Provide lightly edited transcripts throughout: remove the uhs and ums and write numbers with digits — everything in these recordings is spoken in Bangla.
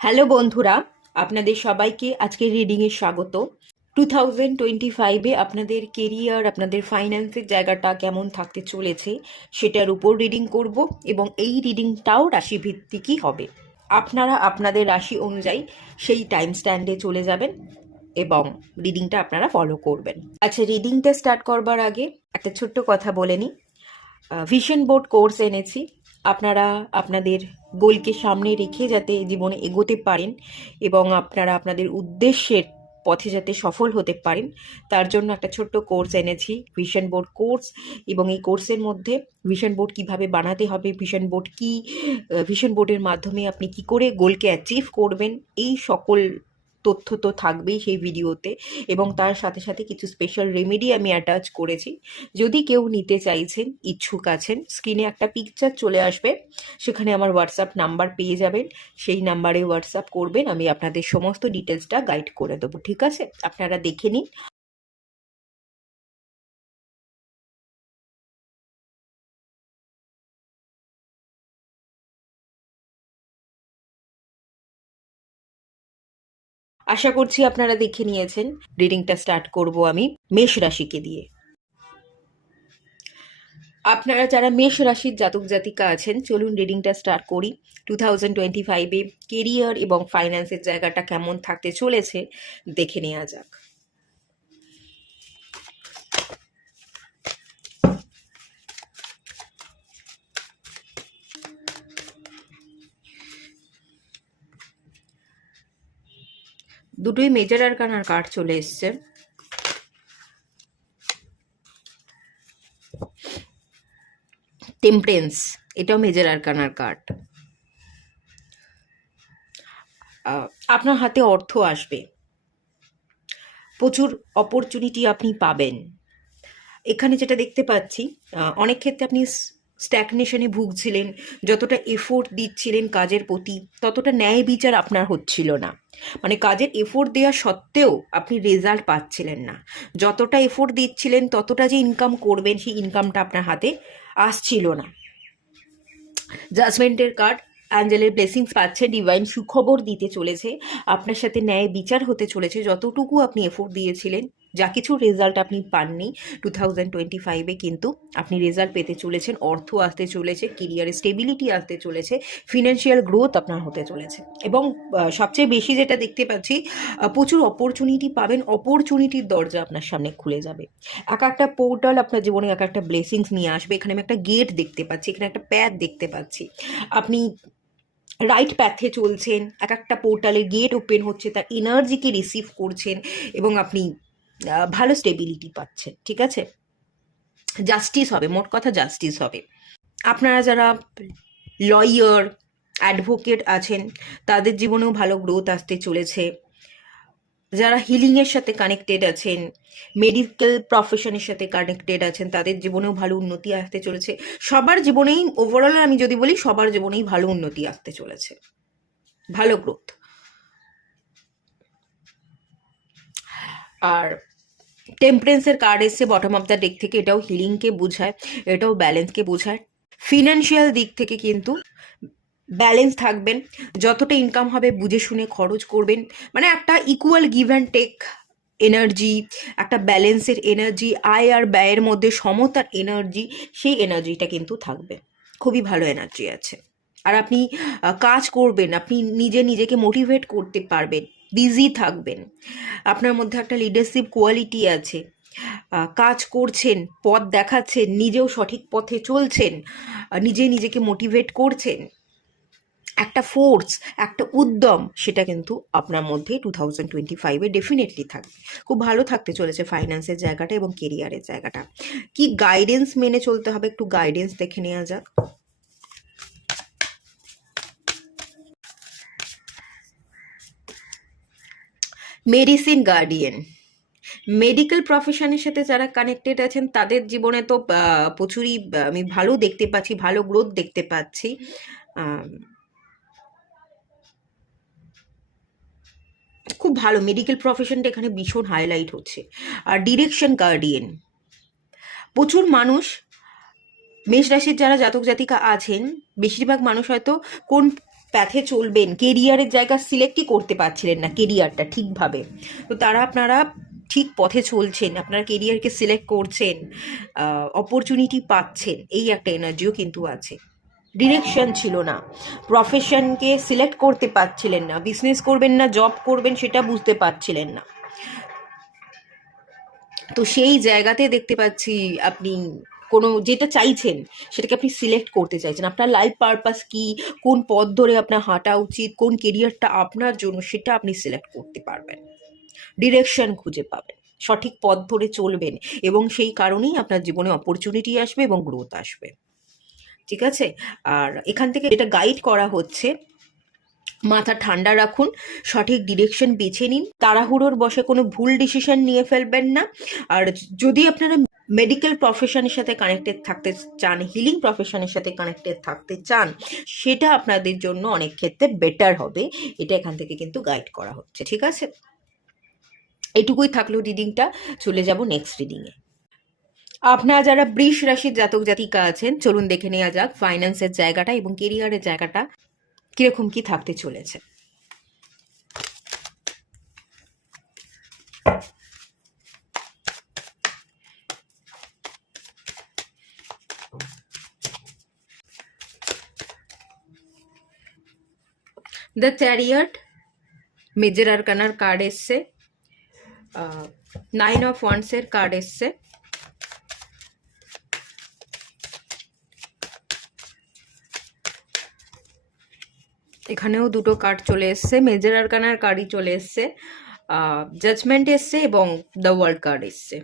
হ্যালো বন্ধুরা, আপনাদের সবাইকে আজকের রিডিংয়ে স্বাগত। 2025-এ আপনাদের কেরিয়ার, আপনাদের ফাইন্যান্সের জায়গাটা কেমন থাকতে চলেছে সেটার উপর রিডিং করব, এবং এই রিডিংটাও রাশিভিত্তিকই হবে। আপনারা আপনাদের রাশি অনুযায়ী সেই টাইম স্ট্যান্ডে চলে যাবেন এবং রিডিংটা আপনারা ফলো করবেন। আচ্ছা, রিডিংটা স্টার্ট করবার আগে একটা ছোট্ট কথা বলে নিই। ভিশন বোর্ড কোর্স এনেছি। আপনারা আপনাদের গোলকে সামনে রেখে যাতে জীবনে এগোতে পারেন এবং আপনারা আপনাদের উদ্দেশ্যের পথে যাতে সফল হতে পারেন, তার জন্য একটা ছোট্ট কোর্স এনেছি, ভিশন বোর্ড কোর্স। এবং এই কোর্সের মধ্যে ভিশন বোর্ড কিভাবে বানাতে হবে, ভিশন বোর্ড কি, ভিশন বোর্ডের মাধ্যমে আপনি কি করে গোলকে অ্যাচিভ করবেন, এই সকল তথ্য তো থাকবেই সেই ভিডিওতে। এবং তার সাথে সাথে কিছু স্পেশাল রেমেডি আমি অ্যাটাচ করেছি। যদি কেউ নিতে চাইছেন, ইচ্ছুক আছেন, স্ক্রিনে একটা পিকচার চলে আসবে, সেখানে আমার হোয়াটসঅ্যাপ নাম্বার পেয়ে যাবেন। সেই নাম্বারে হোয়াটসঅ্যাপ করবেন, আমি আপনাদের সমস্ত ডিটেলসটা গাইড করে দেবো। ঠিক আছে, আপনারা দেখে নিন। আশা করছি আপনারা দেখে নিয়েছেন। রিডিংটা স্টার্ট করব আমি মেষ রাশিকে দিয়ে। আপনারা যারা মেষ রাশির জাতক জাতিকা আছেন, চলুন রিডিংটা স্টার্ট করি। 2025-এ কেরিয়ার এবং ফাইন্যান্সের জায়গাটা কেমন থাকতে চলেছে দেখে নেওয়া যাক। দুটোই মেজর আরকানার কার্ড চলে এসছে। টেম্পারেন্স, এটাও মেজর আরকানার কার্ড। আপনার হাতে অর্থ আসবে, প্রচুর অপরচুনিটি আপনি পাবেন। এখানে যেটা দেখতে পাচ্ছি, অনেক ক্ষেত্রে আপনি স্ট্যাগনেশনে ভুগছিলেন। যতটা এফোর্ট দিচ্ছিলেন কাজের প্রতি, ততটা ন্যায় বিচার আপনার হচ্ছিল না। মানে কাজের এফোর্ট দেওয়া সত্ত্বেও আপনি রেজাল্ট পাচ্ছিলেন না। যতটা এফোর্ট দিচ্ছিলেন, ততটা যে ইনকাম করবেন, সেই ইনকামটা আপনার হাতে আসছিল না। জাজমেন্টের কার্ড, অ্যাঞ্জেলের ব্লেসিংস পাচ্ছে, ডিভাইন সুখবর দিতে চলেছে, আপনার সাথে ন্যায় বিচার হতে চলেছে। যতটুকু আপনি এফোর্ট দিয়েছিলেন, যা কিছু রেজাল্ট আপনি পাননি 2025-এ, কিন্তু আপনি রেজাল্ট পেতে চলেছেন, অর্থ আসতে চলেছে, কেরিয়ারে স্টেবিলিটি আসতে চলেছে, ফিনান্সিয়াল গ্রোথ আপনার হতে চলেছে। এবং সবচেয়ে বেশি যেটা দেখতে পাচ্ছি, প্রচুর অপরচুনিটি পাবেন, অপরচুনিটির দরজা আপনার সামনে খুলে যাবে। এক একটা পোর্টাল আপনার জীবনে এক একটা ব্লেসিংস নিয়ে আসবে। এখানে আমি একটা গেট দেখতে পাচ্ছি, এখানে একটা প্যাথ দেখতে পাচ্ছি। আপনি রাইট প্যাথে চলছেন, এক একটা পোর্টালের গেট ওপেন হচ্ছে, তার এনার্জিকে রিসিভ করছেন এবং আপনি ভালো স্টেবিলিটি পাচ্ছেন। ঠিক আছে, জাস্টিস হবে, মোট কথা জাস্টিস হবে। আপনারা যারা লয়ার, অ্যাডভোকেট আছেন, তাদের জীবনেও ভালো গ্রোথ আসতে চলেছে। যারা হিলিংয়ের সাথে কানেক্টেড আছেন, মেডিকেল প্রফেশনের সাথে কানেক্টেড আছেন, তাদের জীবনেও ভালো উন্নতি আসতে চলেছে। সবার জীবনেই, ওভারঅল আমি যদি বলি, সবার জীবনেই ভালো উন্নতি আসতে চলেছে, ভালো গ্রোথ। আর টেম্পারেন্সের কার্ড এসছে বটম অফ দ্য ডেক থেকে, এটাও হিলিংকে বোঝায়, এটাও ব্যালেন্সকে বোঝায়। ফিনান্সিয়াল দিক থেকে কিন্তু ব্যালেন্স থাকবেন, যতটা ইনকাম হবে বুঝে শুনে খরচ করবেন। মানে একটা equal give and take energy, একটা ব্যালেন্সের এনার্জি, আয় আর ব্যয়ের মধ্যে সমতার এনার্জি, সেই এনার্জিটা কিন্তু থাকবে। খুবই ভালো এনার্জি আছে। আর আপনি কাজ করবেন, আপনি নিজেকে মোটিভেট করতে পারবেন, বিজি থাকবেন। আপনার মধ্যে একটা লিডারশিপ কোয়ালিটি আছে। কাজ করছেন, পথ দেখাচ্ছেন, নিজেও সঠিক পথে চলছেন, নিজেকে মোটিভেট করছেন। একটা ফোর্স, একটা উদ্যম, সেটা কিন্তু আপনার মধ্যে 2025-এ ডেফিনেটলি থাকবে। খুব ভালো থাকতে চলেছে ফাইন্যান্সের জায়গাটা এবং কেরিয়ারের জায়গাটা। কি গাইডেন্স মেনে চলতে হবে, একটু গাইডেন্স দেখে নেওয়া যাক। মেডিসিন গার্ডিয়ান, মেডিকেল প্রফেশনের সাথে যারা কানেক্টেড আছেন, তাদের জীবনে তো প্রচুরই আমি ভালো দেখতে পাচ্ছি, ভালো গ্রোথ দেখতে পাচ্ছি। খুব ভালো, মেডিকেল প্রফেশনটা এখানে ভীষণ হাইলাইট হচ্ছে। আর ডিরেকশন গার্ডিয়ান, প্রচুর মানুষ, মেষ রাশির যারা জাতক জাতিকা আছেন, বেশিরভাগ মানুষ হয়তো কোন প্যাথে চলবেন, কেরিয়ারের জায়গা সিলেক্টই করতে পারছিলেন না কেরিয়ারটা ঠিকভাবে, তো আপনারা ঠিক পথে চলছেন, আপনারা কেরিয়ারকে সিলেক্ট করছেন, অপরচুনিটি পাচ্ছেন, এই একটা এনার্জিও কিন্তু আছে। ডিরেকশন ছিল না, প্রফেশনকে সিলেক্ট করতে পারছিলেন না, বিজনেস করবেন না জব করবেন সেটা বুঝতে পারছিলেন না। তো সেই জায়গাতে দেখতে পাচ্ছি আপনি কোনো যেটা চাইছেন সেটাকে আপনি সিলেক্ট করতে চাইছেন, আপনার লাইফ পারপাস কি, কোন পথ ধরে আপনার হাঁটা উচিত, কোন কেরিয়ারটা আপনার জন্য, সেটা আপনি সিলেক্ট করতে পারবেন, ডিরেকশন খুঁজে পাবেন, সঠিক পথ ধরে চলবেন, এবং সেই কারণেই আপনার জীবনে অপরচুনিটি আসবে এবং গ্রোথ আসবে। ঠিক আছে? আর এখান থেকে যেটা গাইড করা হচ্ছে, মাথা ঠান্ডা রাখুন, সঠিক ডিরেকশন বেছে নিন, তাড়াহুড়োর বশে কোনো ভুল ডিসিশন নিয়ে ফেলবেন না। আর যদি আপনারা মেডিকেল প্রফেশনের সাথে কানেক্টেড থাকতে চান, হিলিং প্রফেশনের সাথে কানেক্টেড থাকতে চান, সেটা আপনাদের জন্য অনেক ক্ষেত্রে বেটার হবে, এটা এখান থেকে কিন্তু গাইড করা হচ্ছে। ঠিক আছে, এটুকুই থাকলো রিডিংটা, চলে যাব নেক্সট রিডিংয়ে। আপনারা যারা বৃষ রাশির জাতক জাতিকা আছেন, চলুন দেখে নেওয়া যাক ফাইন্যান্সের জায়গাটা এবং কেরিয়ারের জায়গাটা কিরকম কি থাকতে চলেছে। দ্য চ্যারিয়ট, মেজর আরকানার কার্ড এসছে, 9 অফ ওয়ান্ডসের কার্ড এসছে, এখানেও দুটো কার্ড চলে এসছে, মেজর আরকানার কার্ডই চলে এসছে, জাজমেন্ট এসছে এবং দ্য ওয়ার্ল্ড কার্ড এসছে।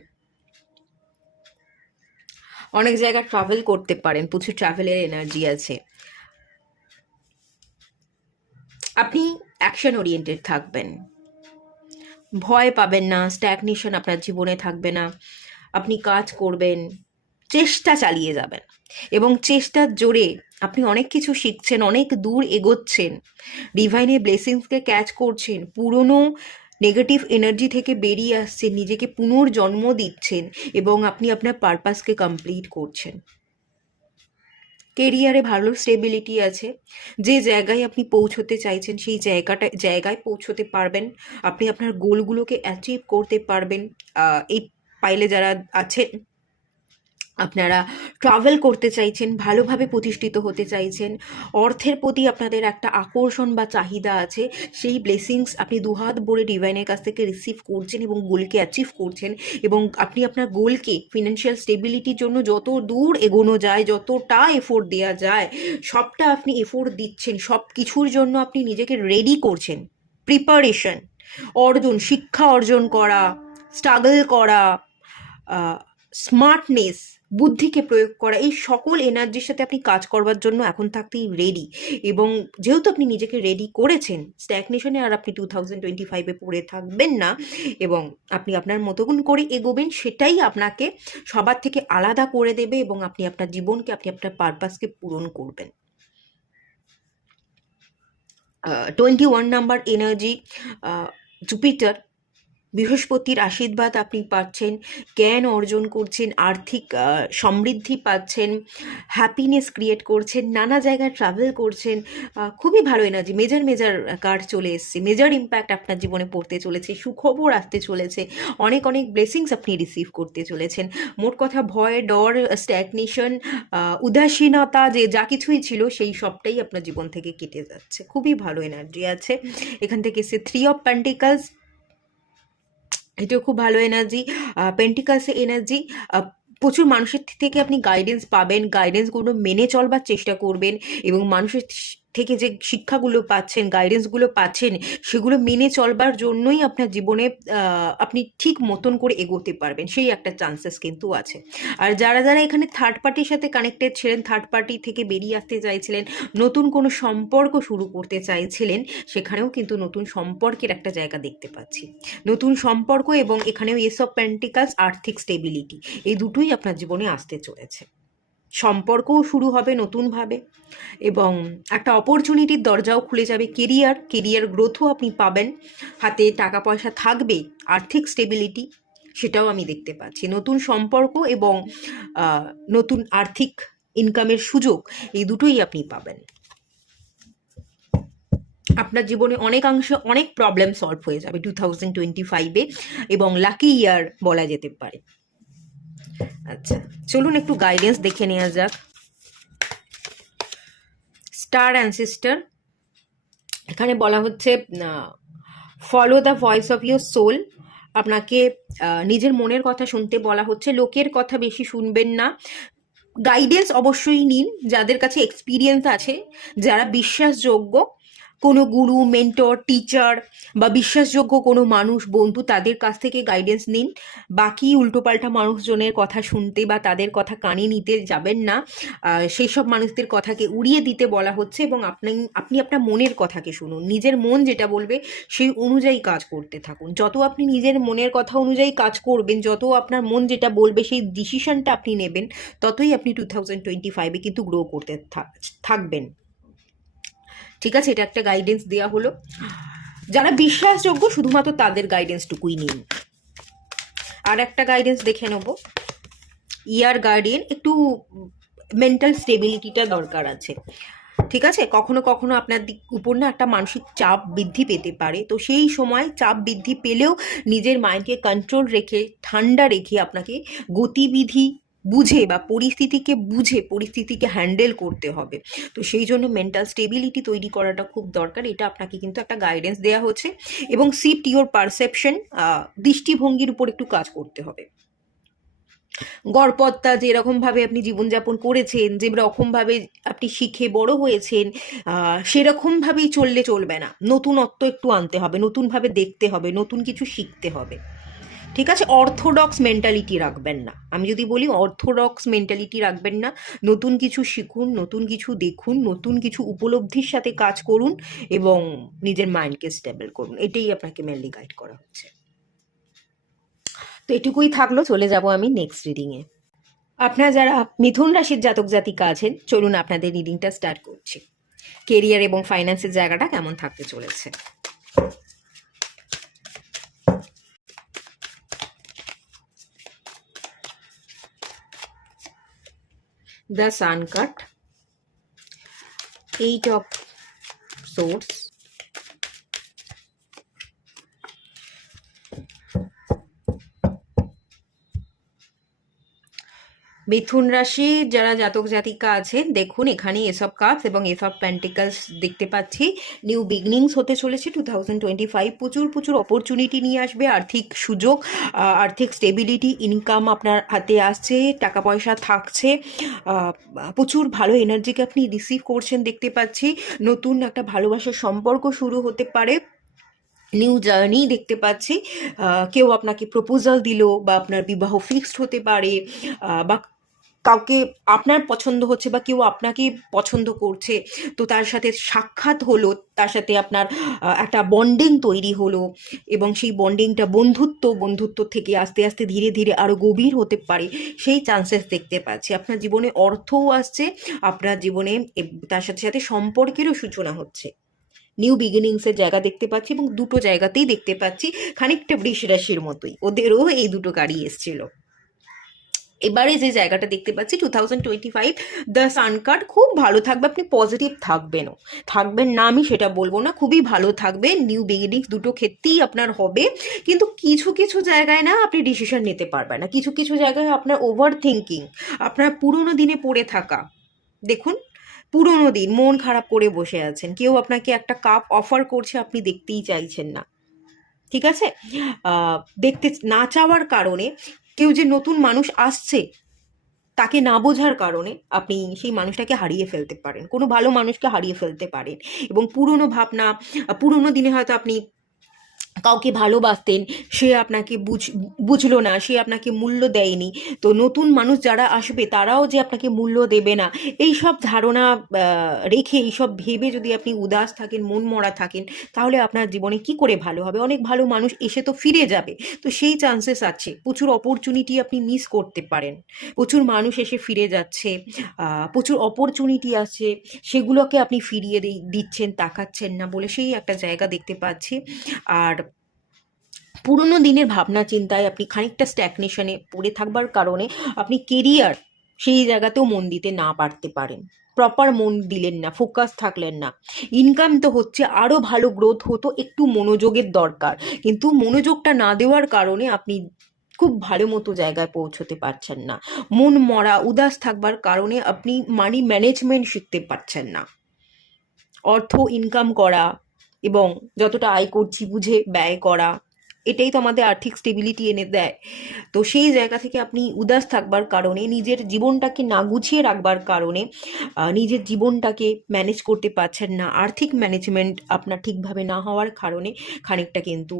অনেক জায়গায় ট্রাভেল করতে পারেন, প্রচুর ট্রাভেলের এনার্জি আছে, আপনি অ্যাকশন ওরিয়েন্টেড থাকবেন, ভয় পাবেন না, স্ট্যাগনেশন আপনার জীবনে থাকবে না, আপনি কাজ করবেন, চেষ্টা চালিয়ে যাবেন, এবং চেষ্টার জোরে আপনি অনেক কিছু শিখছেন, অনেক দূর এগোচ্ছেন, ডিভাইনের ব্লেসিংসকে ক্যাচ করছেন, পুরনো নেগেটিভ এনার্জি থেকে বেরিয়ে আসছেন, নিজেকে পুনর্জন্ম দিচ্ছেন, এবং আপনি আপনার পারপাসকে কমপ্লিট করছেন। কেরিয়ারে ভালো স্টেবিলিটি আছে, যে জায়গায় আপনি পৌঁছতে চাইছেন সেই জায়গায় পৌঁছতে পারবেন, আপনি আপনার গোলগুলোকে অ্যাচিভ করতে পারবেন। এই পাইলে যারা আছেন, আপনারা ট্রাভেল করতে চাইছেন, ভালোভাবে প্রতিষ্ঠিত হতে চাইছেন, অর্থের প্রতি আপনাদের একটা আকর্ষণ বা চাহিদা আছে, সেই ব্লেসিংস আপনি দুহাত ভরে ডিভাইনের কাছ থেকে রিসিভ করছেন এবং গোলকে অ্যাচিভ করছেন, এবং আপনি আপনার গোলকে ফিনান্সিয়াল স্টেবিলিটির জন্য যত দূর এগোনো যায়, যতটা এফোর্ট দেওয়া যায়, সবটা আপনি এফোর্ট দিচ্ছেন, সব কিছুর জন্য আপনি নিজেকে রেডি করছেন, প্রিপারেশন, শিক্ষা অর্জন করা, স্ট্রাগল করা, স্মার্টনেস, বুদ্ধিকে প্রয়োগ করা, এই সকল এনার্জির সাথে আপনি কাজ করবার জন্য এখন থাকতেই রেডি। এবং যেহেতু আপনি নিজেকে রেডি করেছেন, স্ট্যাগনেশনে আর আপনি 2025-এ পড়ে থাকবেন না, এবং আপনি আপনার মতন করে এগোবেন, সেটাই আপনাকে সবার থেকে আলাদা করে দেবে, এবং আপনি আপনার জীবনকে, আপনি আপনার পারপাসকে পূরণ করবেন। 21 নাম্বার এনার্জি, জুপিটার, বৃহস্পতির আশীর্বাদ আপনি পাচ্ছেন, জ্ঞান অর্জন করছেন, আর্থিক সমৃদ্ধি পাচ্ছেন, হ্যাপিনেস ক্রিয়েট করছেন, নানা জায়গায় ট্রাভেল করছেন, খুবই ভালো এনার্জি। মেজর কার্ড চলে এসছে, মেজর ইম্প্যাক্ট আপনার জীবনে পড়তে চলেছে, সুখবর আসতে চলেছে, অনেক অনেক ব্লেসিংস আপনি রিসিভ করতে চলেছেন। মোট কথা ভয়, ডর, স্ট্যাগনেশন, উদাসীনতা, যে যা কিছুই ছিল সেই সবটাই আপনার জীবন থেকে কেটে যাচ্ছে, খুবই ভালো এনার্জি আছে। এখান থেকে এসে 3 অফ পেন্টিকলস, এটাও খুব ভালো এনার্জি। পেন্টিকালসের এনার্জি, প্রচুর মানুষের থেকে আপনি গাইডেন্স পাবেন, গাইডেন্সগুলো মেনে চলবার চেষ্টা করবেন, এবং মানুষের থেকে যে শিক্ষাগুলো পাচ্ছেন, গাইডেন্সগুলো পাচ্ছেন, সেগুলো মেনে চলবার জন্যই আপনার জীবনে আপনি ঠিক মতন করে এগোতে পারবেন, সেই একটা চান্সেস কিন্তু আছে। আর যারা যারা এখানে থার্ড পার্টির সাথে কানেক্টেড ছিলেন, থার্ড পার্টি থেকে বেরিয়ে আসতে চাইছিলেন, নতুন কোনো সম্পর্ক শুরু করতে চাইছিলেন, সেখানেও কিন্তু নতুন সম্পর্কের একটা জায়গা দেখতে পাচ্ছি, নতুন সম্পর্ক, এবং এখানেও এস অফ পেন্টিকালস, আর্থিক স্টেবিলিটি, এই দুটোই আপনার জীবনে আসতে চলেছে। সম্পর্কও শুরু হবে নতুনভাবে, এবং একটা অপরচুনিটির দরজাও খুলে যাবে, কেরিয়ার গ্রোথও আপনি পাবেন, হাতে টাকা পয়সা থাকবে, আর্থিক স্টেবিলিটি, সেটাও আমি দেখতে পাচ্ছি। নতুন সম্পর্ক এবং নতুন আর্থিক ইনকামের সুযোগ, এই দুটোই আপনি পাবেন। আপনার জীবনে অনেকাংশে অনেক প্রবলেম সলভ হয়ে যাবে 2025-এ, এবং লাকি ইয়ার বলা যেতে পারে। আচ্ছা, চলুন একটু গাইডেন্স দেখে নেওয়া যাক। স্টার অ্যানসেস্টার, এখানে বলা হচ্ছে follow the voice of your soul. আপনাকে নিজের মনের কথা শুনতে বলা হচ্ছে, লোকের কথা বেশি শুনবেন না। গাইডেন্স অবশ্যই নিন যাদের কাছে এক্সপিরিয়েন্স আছে, যারা বিশ্বাসযোগ্য, কোনো গুরু, মেন্টর, টিচার বা বিশ্বাসযোগ্য কোনো মানুষ, বন্ধু, তাদের কাছ থেকে গাইডেন্স নিন। বাকি উল্টোপাল্টা মানুষজনের কথা শুনতে বা তাদের কথা কানে নিতে যাবেন না। সেই সব মানুষদের কথাকে উড়িয়ে দিতে বলা হচ্ছে, এবং আপনি আপনার মনের কথাকে শুনুন। নিজের মন যেটা বলবে সেই অনুযায়ী কাজ করতে থাকুন। যত আপনি নিজের মনের কথা অনুযায়ী কাজ করবেন, যত আপনার মন যেটা বলবে সেই ডিসিশনটা আপনি নেবেন, ততই আপনি 2025-এ কিন্তু গ্রো করতে থাকবেন। ঠিক আছে, এটা একটা গাইডেন্স দেওয়া হলো। যারা বিশ্বাসযোগ্য শুধুমাত্র তাদের গাইডেন্সটুকুই নিন। আর একটা গাইডেন্স দেখে নেব। ইয়ার গার্ডিয়ান, একটু মেন্টাল স্টেবিলিটিটা দরকার আছে। ঠিক আছে, কখনো কখনো আপনার উপর না একটা মানসিক চাপ বৃদ্ধি পেতে পারে। তো সেই সময় চাপ বৃদ্ধি পেলেও নিজের মাইন্ডকে কন্ট্রোল রেখে, ঠান্ডা রেখে আপনাকে গতিবিধি বুঝে বা পরিস্থিতিকে হ্যান্ডেল করতে হবে। তো সেই জন্য মেন্টাল স্টেবিলিটি তৈরি করাটা খুব দরকার। এটা আপনাকে কিন্তু একটা গাইডেন্স দেওয়া হচ্ছে। এবং শিফট ইওর পারসেপশন, দৃষ্টিভঙ্গির উপর একটু কাজ করতে হবে। গড়পড়তা যেরকমভাবে আপনি জীবনযাপন করেছেন, যেরকমভাবে আপনি শিখে বড় হয়েছেন, সেরকমভাবেই চললে চলবে না। নতুনত্ব একটু আনতে হবে, নতুনভাবে দেখতে হবে, নতুন কিছু শিখতে হবে। ঠিক আছে, অর্থোডক্স মেন্টালিটি রাখবেন না। আমি যদি বলি অর্থোডক্স মেন্টালিটি রাখবেন না। নতুন কিছু শিখুন, নতুন কিছু দেখুন, নতুন কিছু উপলব্ধির সাথে কাজ করুন এবং নিজের মাইন্ডকে স্টেবল করুন। এটাই আপনাকে মেনলি গাইড করা হচ্ছে। তো এটুকুই থাকলো, চলে যাব আমি নেক্সট রিডিংয়ে। আপনারা যারা মিথুন রাশির জাতক জাতিকা আছেন, চলুন আপনাদের রিডিংটা স্টার্ট করছি। কেরিয়ার এবং ফাইন্যান্সের জায়গাটা কেমন থাকতে চলেছে। The sun card, 8 of swords, মিথুন রাশি যারা জাতক জাতিকা আছেন, দেখুন এখানে এসব কাপস এবং এসব প্যান্টিকলস দেখতে পাচ্ছি। নিউ বিগনিংস হতে চলেছে 2025। প্রচুর প্রচুর অপরচুনিটি নিয়ে আসবে, আর্থিক সুযোগ, আর্থিক স্টেবিলিটি, ইনকাম আপনার হাতে আসছে, টাকা পয়সা থাকছে, প্রচুর ভালো এনার্জিকে আপনি রিসিভ করছেন দেখতে পাচ্ছি। নতুন একটা ভালোবাসার সম্পর্ক শুরু হতে পারে, নিউ জার্নি দেখতে পাচ্ছি। কেউ আপনাকে প্রপোজাল দিল বা আপনার বিবাহ ফিক্সড হতে পারে, বা কাউকে আপনার পছন্দ হচ্ছে বা কেউ আপনাকে পছন্দ করছে, তো তার সাথে সাক্ষাৎ হলো, তার সাথে আপনার একটা বন্ডিং তৈরি হলো, এবং সেই বন্ডিংটা বন্ধুত্ব থেকে আস্তে আস্তে ধীরে ধীরে আরও গভীর হতে পারে, সেই চান্সেস দেখতে পাচ্ছি। আপনার জীবনে অর্থও আসছে, আপনার জীবনে তার সাথে সাথে সম্পর্কেরও সূচনা হচ্ছে। নিউ বিগিনিংসের জায়গা দেখতে পাচ্ছি, এবং দুটো জায়গাতেই দেখতে পাচ্ছি খানিকটা বৃষ রাশির মতোই, ওদেরও এই দুটো গাড়ি এসছিল। এবারে যে জায়গাটা দেখতে পাচ্ছি 2025, দ্য সান কার্ড, খুব ভালো থাকবে, আপনি পজিটিভ থাকবেন না আমি সেটা বলবো না, খুবই ভালো থাকবে। নিউ বিগিনিংস দুটো ক্ষেত্রেই আপনার হবে, কিন্তু কিছু কিছু জায়গায় না আপনি ডিসিশন নিতে পারবেন না, কিছু কিছু জায়গায় আপনার ওভার থিঙ্কিং, আপনার পুরোনো দিনে পড়ে থাকা। দেখুন, পুরোনো দিন মন খারাপ করে বসে আছেন, কেউ আপনাকে একটা কাপ অফার করছে, আপনি দেখতেই চাইছেন না। ঠিক আছে, দেখতে না চাওয়ার কারণে, কেউ যে নতুন মানুষ আসছে তাকে না বোঝার কারণে আপনি সেই মানুষটাকে হারিয়ে ফেলতে পারেন, কোনো ভালো মানুষকে হারিয়ে ফেলতে পারেন। এবং পুরনো ভাবনা, পুরনো দিনে হয়তো আপনি কাউকে ভালোবাসতেন, সে আপনাকে বুঝলো না, সে আপনাকে মূল্য দেয়নি। তো নতুন মানুষ যারা আসবে তারাও যে আপনাকে মূল্য দেবে না, এই সব ধারণা রেখে, এইসব ভেবে যদি আপনি উদাস থাকেন, মন মরা থাকেন, তাহলে আপনার জীবনে কি করে ভালো হবে? অনেক ভালো মানুষ এসে তো ফিরে যাবে, তো সেই চান্সেস আছে। প্রচুর অপরচুনিটি আপনি মিস করতে পারেন, প্রচুর মানুষ এসে ফিরে যাচ্ছে, প্রচুর অপরচুনিটি আছে, সেগুলোকে আপনি ফিরিয়ে দিচ্ছেন, তাকাচ্ছেন না বলে সেই একটা জায়গা দেখতে পাচ্ছি। আর পুরনো দিনের ভাবনা চিন্তায় আপনি খানিকটা স্ট্যাগনেশনে পড়ে থাকবার কারণে আপনি কেরিয়ার সেই জায়গাতেও মন দিতে না পারতে পারেন। প্রপার মন দিলেন না, ফোকাস থাকলেন না। ইনকাম তো হচ্ছে, আরও ভালো গ্রোথ হতো, একটু মনোযোগের দরকার, কিন্তু মনোযোগটা না দেওয়ার কারণে আপনি খুব ভালো মতো জায়গায় পৌঁছতে পারছেন না। মন মরা, উদাস থাকবার কারণে আপনি মানি ম্যানেজমেন্ট শিখতে পারছেন না। অর্থ ইনকাম করা এবং যতটা আয় করছি বুঝে ব্যয় করা, এটাই তো আমাদের আর্থিক স্টেবিলিটি এনে দেয়। তো সেই জায়গা থেকে আপনি উদাস থাকবার কারণে, নিজের জীবনটাকে না গুছিয়ে রাখবার কারণে, নিজের জীবনটাকে ম্যানেজ করতে পারছেন না, আর্থিক ম্যানেজমেন্ট আপনার ঠিকভাবে না হওয়ার কারণে খানিকটা কিন্তু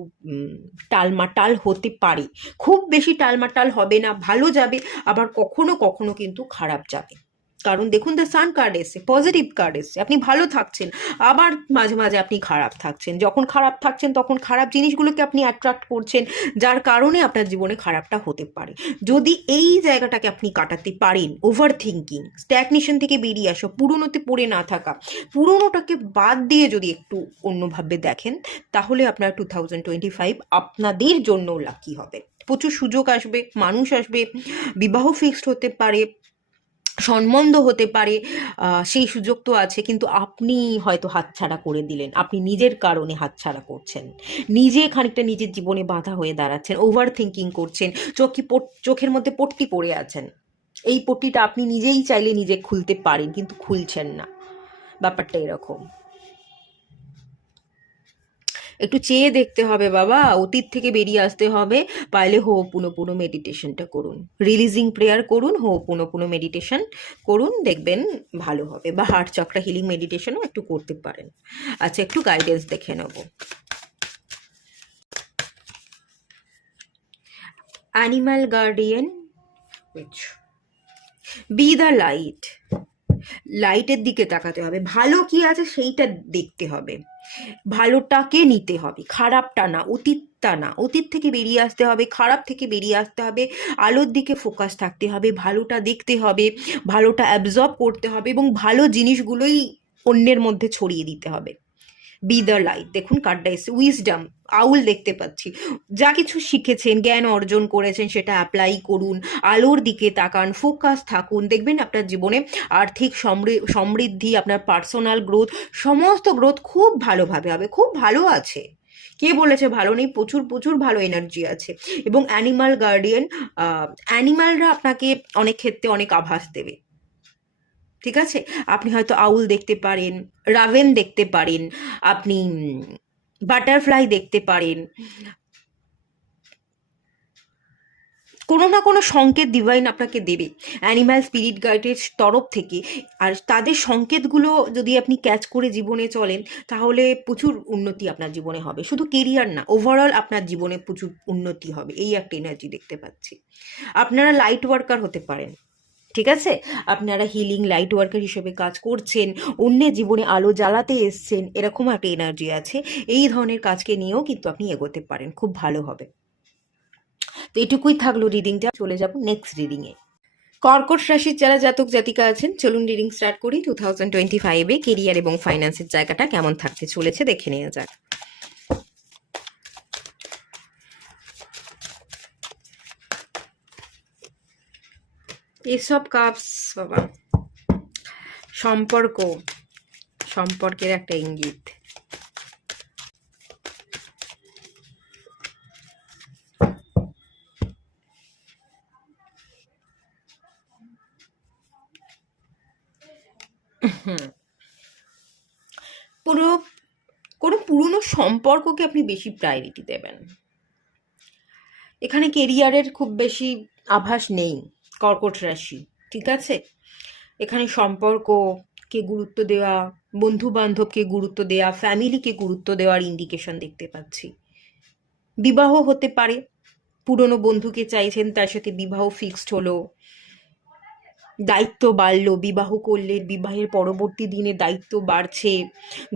টালমাটাল হতে পারে। খুব বেশি টালমাটাল হবে না, ভালো যাবে, আবার কখনো কখনো কিন্তু খারাপ যাবে। কারণ দেখুন, দ্য সান কার্ড এসে পজিটিভ কার্ড এসে, আপনি ভালো থাকছেন, আবার মাঝে মাঝে আপনি খারাপ থাকছেন। যখন খারাপ থাকছেন তখন খারাপ জিনিসগুলোকে আপনি অ্যাট্রাক্ট করছেন, যার কারণে আপনার জীবনে খারাপটা হতে পারে। যদি এই জায়গাটাকে আপনি কাটাতে পারেন, ওভার থিঙ্কিং, স্ট্যাগনেশন থেকে বেরিয়ে আসো, পুরনোতে পড়ে না থাকা, পুরনোটাকে বাদ দিয়ে যদি একটু অন্যভাবে দেখেন, তাহলে আপনার 2025 আপনাদের জন্য লাকি হবে। প্রচুর সুযোগ আসবে, মানুষ আসবে, বিবাহ ফিক্সড হতে পারে, সম্বন্ধ হতে পারে, সেই সুযোগ তো আছে, কিন্তু আপনি হয়তো হাতছাড়া করে দিলেন, আপনি নিজের কারণে হাতছাড়া করছেন, নিজে খানিকটা নিজের জীবনে বাধা হয়ে দাঁড়াচ্ছেন, ওভার থিঙ্কিং করছেন, চোখের মধ্যে পট্টি পড়ে আছেন। এই পট্টিটা আপনি নিজেই চাইলে নিজে খুলতে পারেন, কিন্তু খুলছেন না। ব্যাপারটা এরকম। একটু চেয়ে দেখতে হবে বাবা, অতীত থেকে বেরিয়ে আসতে হবে। পারলে হোপোনোপোনো মেডিটেশনটা করুন, রিলিজিং প্রেয়ার করুন, হোপোনোপোনো মেডিটেশন করুন, দেখবেন ভালো হবে। বা হার্ট চক্রা হিলিং মেডিটেশনও একটু করতে পারেন। আচ্ছা, একটু গাইডেন্স দেখে নেব। Animal guardian, B the light. লাইটের দিকে তাকাতে হবে, ভালো কি আছে সেইটা দেখতে হবে, ভালোটাকে নিতে হবে, খারাপটা না, অতীতটা না। অতীত থেকে বেরিয়ে আসতে হবে, খারাপ থেকে বেরিয়ে আসতে হবে, আলোর দিকে ফোকাস থাকতে হবে, ভালোটা দেখতে হবে, ভালোটা অ্যাবজর্ব করতে হবে এবং ভালো জিনিসগুলোই অন্যের মধ্যে ছড়িয়ে দিতে হবে। B the light. দেখুন কার্ডটা এসে উইজডম, আউল দেখতে পাচ্ছি। যা কিছু শিখেছেন, জ্ঞান অর্জন করেছেন, সেটা অ্যাপ্লাই করুন, আলোর দিকে তাকান, ফোকাস থাকুন, দেখবেন আপনার জীবনে আর্থিক সমৃদ্ধি, আপনার পার্সোনাল গ্রোথ, সমস্ত গ্রোথ খুব ভালোভাবে হবে, খুব ভালো আছে। কে বলেছে ভালো নেই? প্রচুর প্রচুর ভালো এনার্জি আছে। এবং অ্যানিমাল গার্ডিয়ান, অ্যানিমালরা আপনাকে অনেক ক্ষেত্রে অনেক আভাস দেবে, ঠিক আছে? আপনি হয়তো আউল দেখতে পারেন, রাভেন দেখতে পারেন, আপনি বাটারফ্লাই দেখতে পারেন, কোনো না কোনো সংকেত ডিভাইন আপনাকে দেবে অ্যানিম্যাল স্পিরিট গাইডের তরফ থেকে। আর তাদের সংকেতগুলো যদি আপনি ক্যাচ করে জীবনে চলেন, তাহলে প্রচুর উন্নতি আপনার জীবনে হবে। শুধু কেরিয়ার না, ওভারঅল আপনার জীবনে প্রচুর উন্নতি হবে, এই একটা এনার্জি দেখতে পাচ্ছি। আপনারা লাইট ওয়ার্কার হতে পারেন, ঠিক আছে? আপনারা হিলিং লাইট ওয়ার্কার হিসেবে কাজ করছেন, অন্যের জীবনে আলো জ্বালাতে এসছেন, এরকম একটা এনার্জি আছে। এই ধরনের কাজকে নিয়েও কিন্তু আপনি এগোতে পারেন, খুব ভালো হবে। তো এটুকুই থাকলো রিডিংটা, চলে যাব নেক্সট রিডিংয়ে। কর্কট রাশির যারা জাতক জাতিকা আছেন, চলুন রিডিং স্টার্ট করি। 2025-এ কেরিয়ার এবং ফাইন্যান্সের জায়গাটা কেমন থাকতে চলেছে দেখে নেওয়া যাক। এসব কাপস বাবা, সম্পর্কের একটা ইঙ্গিত। কোনো পুরনো সম্পর্ককে আপনি বেশি প্রায়োরিটি দেবেন। এখানে কেরিয়ারের খুব বেশি আভাস নেই কর্কট রাশি, ঠিক আছে? এখানে সম্পর্ককে গুরুত্ব দেওয়া, বন্ধু বান্ধবকে গুরুত্ব দেওয়া, ফ্যামিলিকে গুরুত্ব দেওয়ার ইন্ডিকেশন দেখতে পাচ্ছি। বিবাহ হতে পারে, পুরনো বন্ধুকে চাইছেন, তার সাথে বিবাহ ফিক্সড হলো, দায়িত্ব বাড়লো, বিবাহ করলে বিবাহের পরবর্তী দিনে দায়িত্ব বাড়ছে,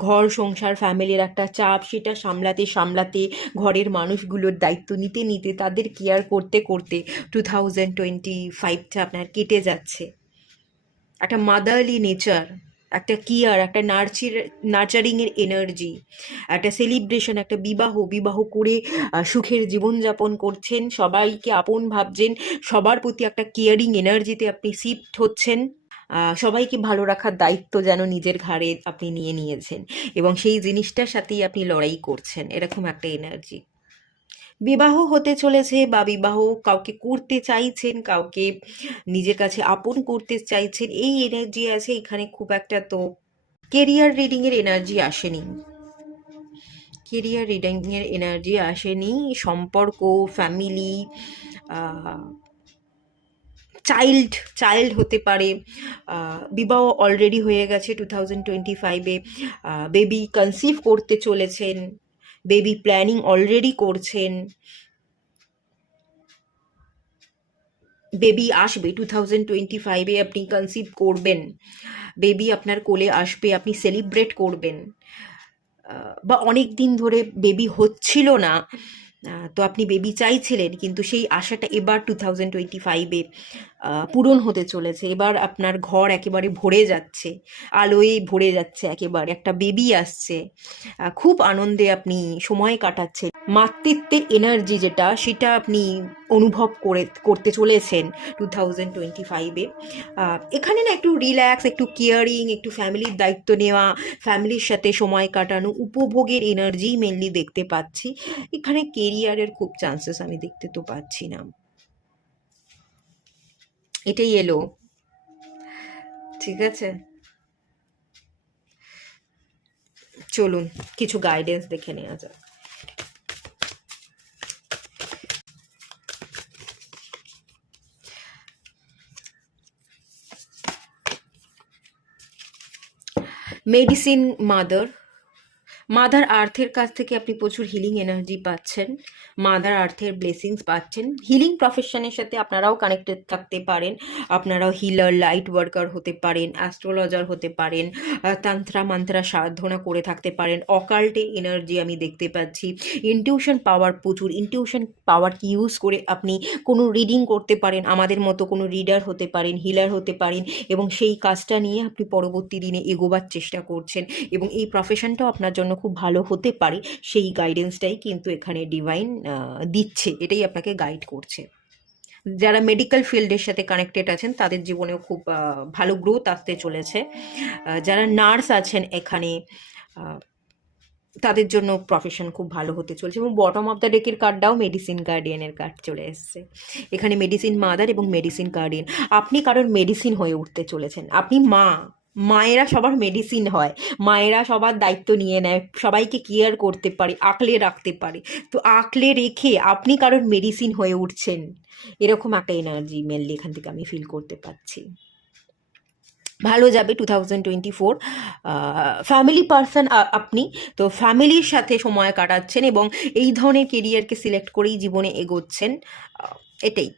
ঘর সংসার ফ্যামিলির একটা চাপ, সেটা সামলাতে সামলাতে, ঘরের মানুষগুলোর দায়িত্ব নিতে নিতে, তাদের কেয়ার করতে করতে 2025টা আপনার কেটে যাচ্ছে। একটা মাদারলি নেচার, একটা কেয়ার, একটা নার্চারিংয়ের এনার্জি, একটা সেলিব্রেশন, একটা বিবাহ করে সুখের জীবনযাপন করছেন, সবাইকে আপন ভাবছেন, সবার প্রতি একটা কেয়ারিং এনার্জিতে আপনি শিফট হচ্ছেন। সবাইকে ভালো রাখার দায়িত্ব যেন নিজের ঘাড়ে আপনি নিয়ে নিয়েছেন, এবং সেই জিনিসটার সাথেই আপনি লড়াই করছেন, এরকম একটা এনার্জি। বিবাহ হতে চলেছে, বা বিবাহ কাউকে করতে চাইছেন, কাউকে নিজের কাছে আপন করতে চাইছেন, এই এনার্জি আছে এখানে খুব একটা। তো কেরিয়ার রিডিংয়ের এনার্জি আসেনি, কেরিয়ার রিডিংয়ের এনার্জি আসেনি। সম্পর্ক, ফ্যামিলি, চাইল্ড চাইল্ড হতে পারে, বিবাহ অলরেডি হয়ে গেছে 2025-এ, বেবি কনসিভ করতে চলেছেন, বেবি প্ল্যানিং অলরেডি করছেন, বেবি আসবে 2025-এ, আপনি কনসিভ করবেন, বেবি আপনার কোলে আসবে, আপনি সেলিব্রেট করবেন। বা অনেক দিন ধরে বেবি হচ্ছিল না, তো আপনি বেবি চাইছিলেন, কিন্তু সেই আশাটা এবার 2025-এ পূরণ হতে চলেছে। এবার আপনার ঘর একেবারে ভরে যাচ্ছে, আলোয় ভরে যাচ্ছে, একেবারে একটা বেবি আসছে, খুব আনন্দে আপনি সময় কাটাচ্ছেন। মাতৃত্বের এনার্জি যেটা, সেটা আপনি অনুভব করতে চলেছেন 2025-এ। এখানে না একটু রিল্যাক্স, একটু কেয়ারিং, একটু ফ্যামিলির দায়িত্ব নেওয়া, ফ্যামিলির সাথে সময় কাটানো, উপভোগের এনার্জি মেনলি দেখতে পাচ্ছি। এখানে কেরিয়ারের খুব চান্সেস আমি দেখতে তো পাচ্ছি না, এটাই এলো। ঠিক আছে, চলুন কিছু গাইডেন্স দেখে নেওয়া যাক। মেডিসিন মাদার, মাদার আর্থের কাছ থেকে আপনি প্রচুর হিলিং এনার্জি পাচ্ছেন, মাদার আর্থের ব্লেসিংস পাচ্ছেন। হিলিং প্রফেশনের সাথে আপনারাও কানেক্টেড থাকতে পারেন, আপনারাও হিলার, লাইট ওয়ার্কার হতে পারেন, অ্যাস্ট্রোলজার হতে পারেন, তন্ত্রা মন্ত্রা সাধনা করে থাকতে পারেন। অকাল্টে এনার্জি আমি দেখতে পাচ্ছি, ইনটিউশন পাওয়ার, প্রচুর ইনটিউশন পাওয়ারকে ইউজ করে আপনি কোনো রিডিং করতে পারেন, আমাদের মতো কোনো রিডার হতে পারেন, হিলার হতে পারেন, এবং সেই কাজটা নিয়ে আপনি পরবর্তী দিনে এগোবার চেষ্টা করছেন, এবং এই প্রফেশনটাও আপনার জন্য খুব ভালো হতে পারে। সেই গাইডেন্সটাই কিন্তু এখানে ডিভাইন দিচ্ছে, এটাই আপনাকে গাইড করছে। যারা মেডিকেল ফিল্ডের সাথে কানেক্টেড আছেন তাদের জীবনেও খুব ভালো গ্রোথ আসতে চলেছে। যারা নার্স আছেন এখানে, তাদের জন্য প্রফেশন খুব ভালো হতে চলছে। এবং বটম অফ দ্য ডেকের কার্ডটাও মেডিসিন গার্ডিয়ানের কার্ড চলে এসছে। এখানে মেডিসিন মাদার এবং মেডিসিন গার্ডিয়ান, আপনি কারোর মেডিসিন হয়ে উঠতে চলেছেন। আপনি মা, মায়েরা সবার মেডিসিন হয়, মায়েরা সবার দায়িত্ব নিয়ে নেয়, সবাইকে কেয়ার করতে পারে, আঁকলে রাখতে পারে। তো আঁকলে রেখে আপনি কারোর মেডিসিন হয়ে উঠছেন, এরকম একটা এনার্জি মেনলি এখান থেকে আমি ফিল করতে পারছি। ভালো যাবে 2024। ফ্যামিলি পারসন আপনি, তো ফ্যামিলির সাথে সময় কাটাচ্ছেন এবং এই ধরনের কেরিয়ারকে সিলেক্ট করেই জীবনে এগোচ্ছেন, এটাই।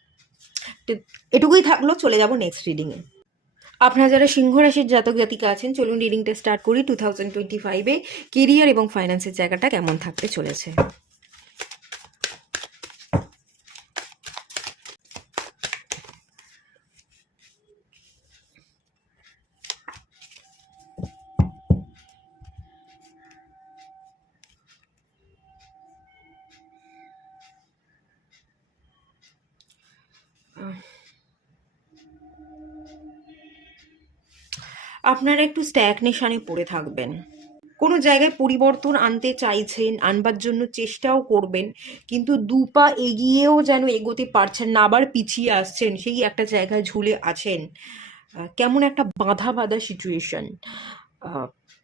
তো এটুকুই থাকলো, চলে যাব নেক্সট রিডিংয়ে। আপনারা যারা সিংহ রাশির জাতক জাতিকা আছেন, চলুন রিডিংটা স্টার্ট করি। 2025-এ কেরিয়ার এবং ফাইন্যান্সের জায়গাটা কেমন থাকতে চলেছে। আপনারা একটু স্ট্যাগনেশনে পড়ে থাকবেন, কোনো জায়গায় পরিবর্তন আনতে চাইছেন, আনবার জন্য চেষ্টাও করবেন, কিন্তু দু পা এগিয়েও যেন এগোতে পারছেন না, আবার পিছিয়ে আসছেন, সেই একটা জায়গায় ঝুলে আছেন। কেমন একটা বাঁধা বাঁধা সিচুয়েশন,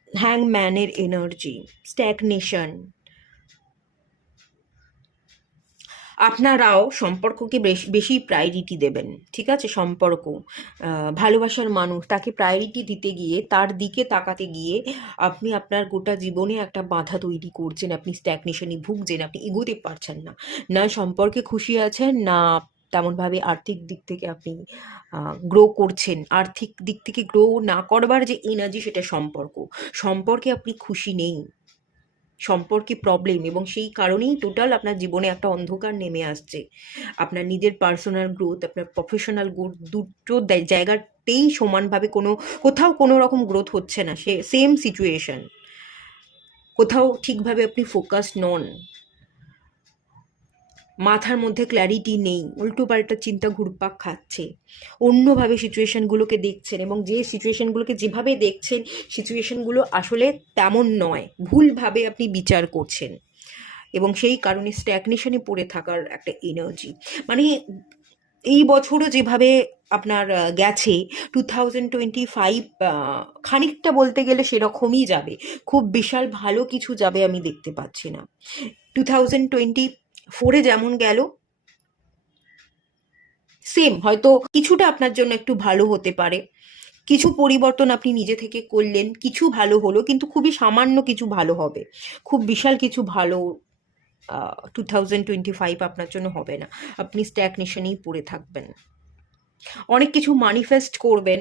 হ্যাংম্যানের এনার্জি, স্ট্যাগনেশন। আপনারাও সম্পর্ককে বেশি প্রায়োরিটি দেবেন, ঠিক আছে? সম্পর্ক, ভালোবাসার মানুষ, তাকে প্রায়োরিটি দিতে গিয়ে, তার দিকে তাকাতে গিয়ে আপনি আপনার গোটা জীবনে একটা বাধা তৈরি করছেন, আপনি স্ট্যাগনেশনে ভুগছেন, আপনি এগোতে পারছেন না, না সম্পর্কে খুশি আছেন, না তেমনভাবে আর্থিক দিক থেকে আপনি গ্রো করছেন। আর্থিক দিক থেকে গ্রো না করবার যে এনার্জি, সেটা সম্পর্কে আপনি খুশি নেই, সম্পর্কে প্রবলেম, এবং সেই কারণেই টোটাল আপনার জীবনে একটা অন্ধকার নেমে আসছে। আপনার নিজের পার্সোনাল গ্রোথ, আপনার প্রফেশনাল গ্রোথ, দুটো জায়গাতেই সমানভাবে কোথাও কোনো রকম গ্রোথ হচ্ছে না, সেম সিচুয়েশন, কোথাও ঠিকভাবে আপনি ফোকাস নন। মাথার মধ্যে ক্ল্যারিটি নেই, উল্টোপাল্টা চিন্তা ঘুরপাক খাচ্ছে, অন্যভাবে সিচুয়েশনগুলোকে দেখছেন, এবং যে সিচুয়েশনগুলোকে যেভাবে দেখছেন সিচুয়েশনগুলো আসলে তেমন নয়, ভুলভাবে আপনি বিচার করছেন, এবং সেই কারণে স্ট্যাগনেশনে পড়ে থাকার একটা এনার্জি। মানে এই বছরও যেভাবে আপনার গেছে, 2025 খানিকটা বলতে গেলে সেরকমই যাবে, খুব বিশাল ভালো কিছু যাবে আমি দেখতে পাচ্ছি না। 2024-এ যেমন গেল সেম, হয়তো কিছুটা আপনার জন্য একটু ভালো হতে পারে, কিছু পরিবর্তন আপনি নিজে থেকে করলেন, কিছু ভালো হলো, কিন্তু খুবই সামান্য কিছু ভালো হবে, খুব বিশাল কিছু ভালো 2025 আপনার জন্য হবে না। আপনি স্ট্যাগনেশনেই পড়ে থাকবেন, অনেক কিছু ম্যানিফেস্ট করবেন,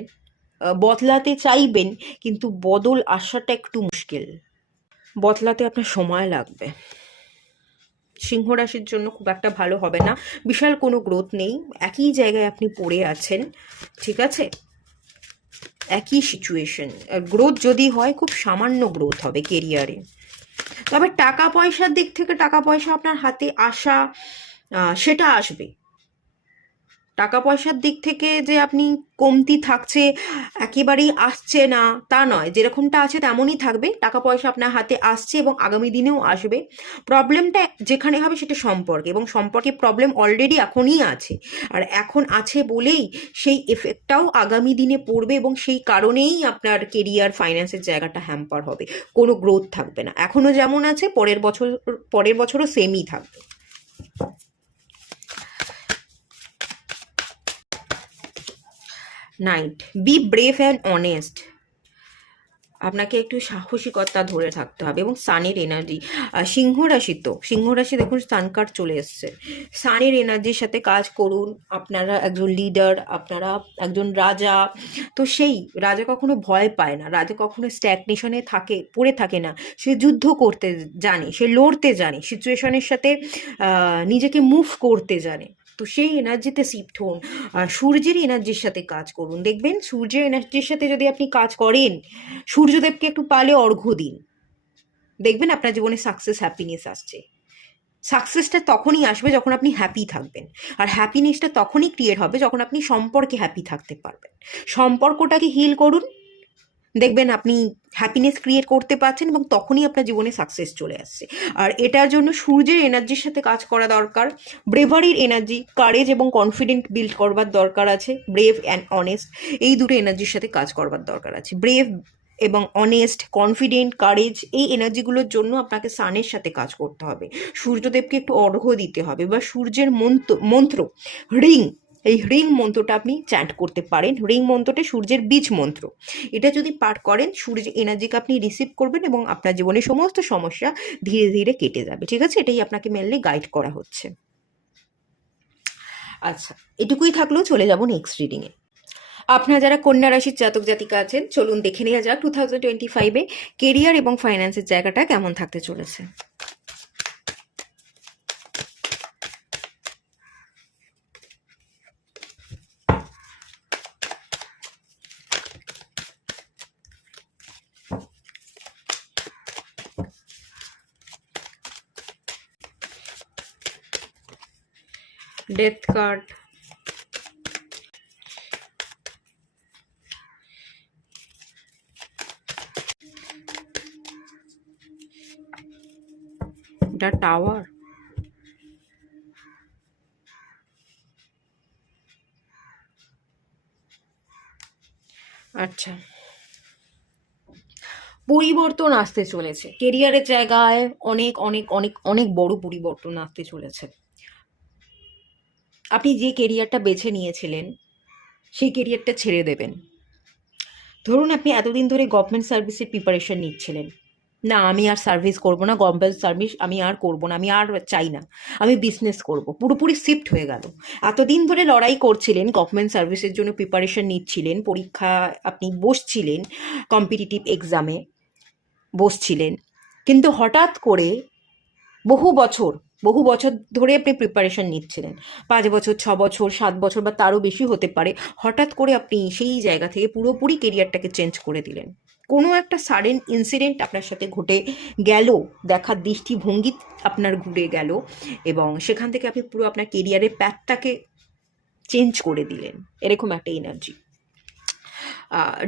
বদলাতে চাইবেন, কিন্তু বদল আসাটা একটু মুশকিল, বদলাতে আপনার সময় লাগবে। সিংহ রাশির জন্য খুব একটা ভালো হবে না, বিশাল কোনো গ্রোথ নেই, একই জায়গায় আপনি পড়ে আছেন, ঠিক আছে, একই সিচুয়েশন। গ্রোথ যদি হয় খুব সামান্য গ্রোথ হবে কেরিয়ারে, তবে টাকা পয়সার দিক থেকে টাকা পয়সা আপনার হাতে আসা সেটা আসবে। টাকা পয়সার দিক থেকে যে আপনি কমতি থাকছে, একেবারেই আসছে না তা নয়, যেরকমটা আছে তেমনই থাকবে, টাকা পয়সা আপনার হাতে আসছে এবং আগামী দিনেও আসবে। প্রবলেমটা যেখানে হবে সেটা সম্পর্কে, এবং সম্পর্কে প্রবলেম অলরেডি এখনই আছে, আর এখন আছে বলেই সেই এফেক্টটাও আগামী দিনে পড়বে, এবং সেই কারণেই আপনার কেরিয়ার ফাইন্যান্সের জায়গাটা হ্যাম্পার হবে, কোনো গ্রোথ থাকবে না, এখনও যেমন আছে পরের বছরও সেমই থাকবে। Night, B brave and honest, আপনাকে একটু সাহসিকতা ধরে থাকতে হবে, এবং সানের এনার্জি, সিংহ রাশি, তো সিংহ রাশি দেখুন সান কার্ড চলে এসছে, সানের এনার্জির সাথে কাজ করুন, আপনারা একজন লিডার, আপনারা একজন রাজা, তো সেই রাজা কখনো ভয় পায় না, রাজা কখনো স্ট্যাগনেশনে পড়ে থাকে না, সে যুদ্ধ করতে জানে, সে লড়তে জানে, সিচুয়েশনের সাথে নিজেকে মুভ করতে জানে, তো সেই এনার্জিতে শিফট হন, আর সূর্যের এনার্জির সাথে কাজ করুন, দেখবেন সূর্যের এনার্জির সাথে যদি আপনি কাজ করেন, সূর্যদেবকে একটু পালে অর্ঘ্য দিন, দেখবেন আপনার জীবনে সাকসেস হ্যাপিনেস আসছে। সাকসেসটা তখনই আসবে যখন আপনি হ্যাপি থাকবেন, আর হ্যাপিনেসটা তখনই ক্রিয়েট হবে যখন আপনি সম্পর্কে হ্যাপি থাকতে পারবেন। সম্পর্কটাকে হিল করুন, দেখবেন আপনি হ্যাপিনেস ক্রিয়েট করতে পারছেন, এবং তখনই আপনার জীবনে সাকসেস চলে আসছে। আর এটার জন্য সূর্যের এনার্জির সাথে কাজ করা দরকার, ব্রেভারির এনার্জি, কারেজ এবং কনফিডেন্ট বিল্ড করবার দরকার আছে, ব্রেভ অ্যান্ড অনেস্ট এই দুটো এনার্জির সাথে কাজ করবার দরকার আছে। ব্রেভ এবং অনেস্ট, কনফিডেন্ট, কারেজ এই এনার্জিগুলোর জন্য আপনাকে সানের সাথে কাজ করতে হবে, সূর্যদেবকে একটু অর্ঘ্য দিতে হবে, বা সূর্যের মন্ত্র রিং, এই রিং মন্ত্রটা আপনি চ্যান্ট করতে পারেন, রিং মন্ত্রটা সূর্যের বীজ মন্ত্র, এটা যদি পাঠ করেন সূর্যের এনার্জিকে আপনি রিসিভ করবেন, এবং আপনার জীবনে সমস্ত সমস্যা ধীরে ধীরে কেটে যাবে, ঠিক আছে, এটাই আপনাকে মেনলি গাইড করা হচ্ছে। আচ্ছা, এটুকুই থাকলেও চলে যাব নেক্সট রিডিংয়ে। আপনারা যারা কন্যা রাশির জাতক জাতিকা আছেন, চলুন দেখে নেওয়া যাক 2025-এ কেরিয়ার এবং ফাইন্যান্সের জায়গাটা কেমন থাকতে চলেছে। ডেথ কার্ড, দ্য টাওয়ার, আচ্ছা, পরিবর্তন আসতে চলেছে কেরিয়ারের জায়গায়, অনেক অনেক অনেক অনেক বড় পরিবর্তন আসতে চলেছে। আপনি যে কেরিয়ারটা বেছে নিয়েছিলেন সেই কেরিয়ারটা ছেড়ে দেবেন। ধরুন আপনি এতদিন ধরে গভর্নমেন্ট সার্ভিসের প্রিপারেশন নিচ্ছিলেন, না আমি আর সার্ভিস করব না, গভর্নমেন্ট সার্ভিস আমি আর করব না, আমি আর চাই না, আমি বিজনেস করব, পুরোপুরি শিফট হয়ে গেল। এতদিন ধরে লড়াই করছিলেন, গভর্নমেন্ট সার্ভিসের জন্য প্রিপারেশন নিচ্ছিলেন, পরীক্ষা আপনি বসছিলেন, কম্পিটিটিভ এক্সামে বসছিলেন, কিন্তু হঠাৎ করে বহু বছর বহু বছর ধরে আপনি প্রিপারেশন নিচ্ছিলেন, 5 বছর, 6 বছর, 7 বছর বা তারও বেশি হতে পারে, হঠাৎ করে আপনি সেই জায়গা থেকে পুরোপুরি কেরিয়ারটাকে চেঞ্জ করে দিলেন। কোনো একটা সাডেন ইনসিডেন্ট আপনার সাথে ঘটে গেল, দেখার দৃষ্টিভঙ্গি আপনার ঘুরে গেল, এবং সেখান থেকে আপনি পুরো আপনার কেরিয়ারের প্যাথটাকে চেঞ্জ করে দিলেন, এরকম একটা এনার্জি।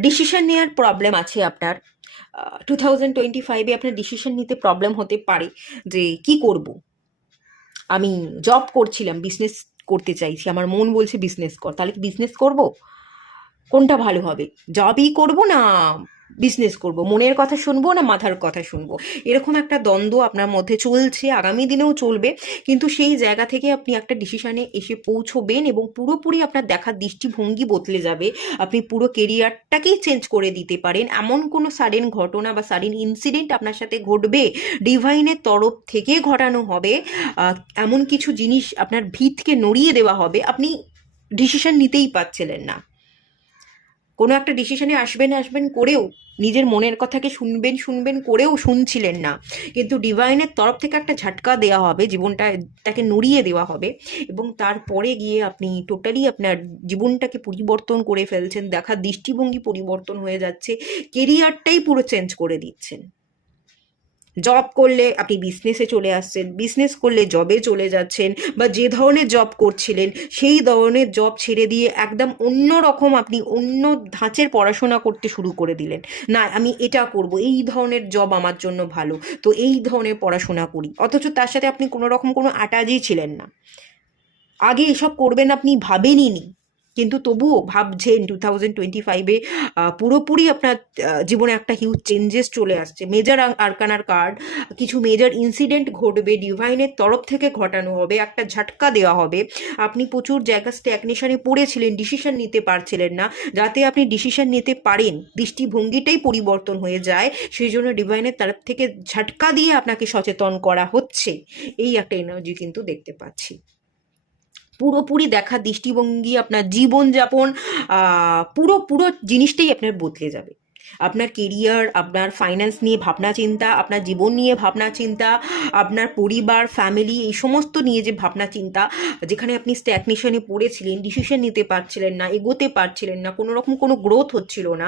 ডিসিশন নেওয়ার প্রবলেম আছে আপনার। 2025-এ আপনার ডিসিশন নিতে প্রবলেম হতে পারে যে কি করব। আমি জব করছিলাম, বিজনেস করতে চাইছি, আমার মন বলছে বিজনেস কর, তাহলে কি বিজনেস করব? কোনটা ভালো হবে? জবই করব না বিজনেস করব? মনের কথা শুনবো না মাথার কথা শুনবো? এরকম একটা দ্বন্দ্ব আপনার মধ্যে চলছে, আগামী দিনেও চলবে। কিন্তু সেই জায়গা থেকে আপনি একটা ডিসিশনে এসে পৌঁছবেন এবং পুরোপুরি আপনার দেখার দৃষ্টিভঙ্গি বদলে যাবে। আপনি পুরো কেরিয়ারটাকেই চেঞ্জ করে দিতে পারেন। এমন কোনো সাডেন ঘটনা বা সাডেন ইনসিডেন্ট আপনার সাথে ঘটবে, ডিভাইনের তরফ থেকে ঘটানো হবে। এমন কিছু জিনিস আপনার ভিতকে নড়িয়ে দেওয়া হবে, আপনি ডিসিশন নিতেই পারছিলেন না। কোনো একটা ডিসিশনে আসবেন করেও নিজের মনের কথাকে শুনবেন করেও শুনছিলেন না, কিন্তু ডিভাইনের তরফ থেকে একটা ঝটকা দেওয়া হবে, জীবনটাকে নড়িয়ে দেওয়া হবে, এবং তারপরে গিয়ে আপনি টোটালি আপনার জীবনটাকে পরিবর্তন করে ফেলছেন, দেখার দৃষ্টিভঙ্গি পরিবর্তন হয়ে যাচ্ছে, কেরিয়ারটাই পুরো চেঞ্জ করে দিচ্ছেন। জব করলে আপনি বিজনেসে চলে আসছেন, বিজনেস করলে জবে চলে যাচ্ছেন, বা যে ধরনের জব করছিলেন সেই ধরনের জব ছেড়ে দিয়ে একদম অন্য রকম আপনি অন্য ধাঁচের পড়াশোনা করতে শুরু করে দিলেন। না, আমি এটা করব, এই ধরনের জব আমার জন্য ভালো, তো এই ধরনের পড়াশোনা করি, অথচ তার সাথে আপনি কোনো রকম কোনো আটাজই ছিলেন না। আগে এসব করবেন আপনি ভাবেনইনি, কিন্তু তবুও ভাবছেন 2025-এ পুরোপুরি আপনার জীবনে একটা হিউজ চেঞ্জেস চলে আসছে। মেজর আরকানার কার্ড, কিছু মেজর ইনসিডেন্ট ঘটবে, ডিভাইনের তরফ থেকে ঘটানো হবে, একটা ঝটকা দেওয়া হবে। আপনি প্রচুর জায়গা স্ট্যাগনেশনে পড়েছিলেন, ডিসিশন নিতে পারছিলেন না, যাতে আপনি ডিসিশন নিতে পারেন, দৃষ্টিভঙ্গিটাই পরিবর্তন হয়ে যায়, সেই জন্য ডিভাইনের তরফ থেকে ঝটকা দিয়ে আপনাকে সচেতন করা হচ্ছে। এই একটা এনার্জি কিন্তু দেখতে পাচ্ছি। পুরোপুরি দেখা দৃষ্টিভঙ্গি, আপনার জীবনযাপন, পুরো পুরো জিনিসটাই আপনার বদলে যাবে। আপনার কেরিয়ার, আপনার ফাইন্যান্স নিয়ে ভাবনা চিন্তা, আপনার জীবন নিয়ে ভাবনা চিন্তা, আপনার পরিবার, ফ্যামিলি, এই সমস্ত নিয়ে যে ভাবনা চিন্তা, যেখানে আপনি স্ট্যাগনেশনে পড়েছিলেন, ডিসিশন নিতে পারছিলেন না, এগোতে পারছিলেন না, কোনো রকম কোনো গ্রোথ হচ্ছিল না,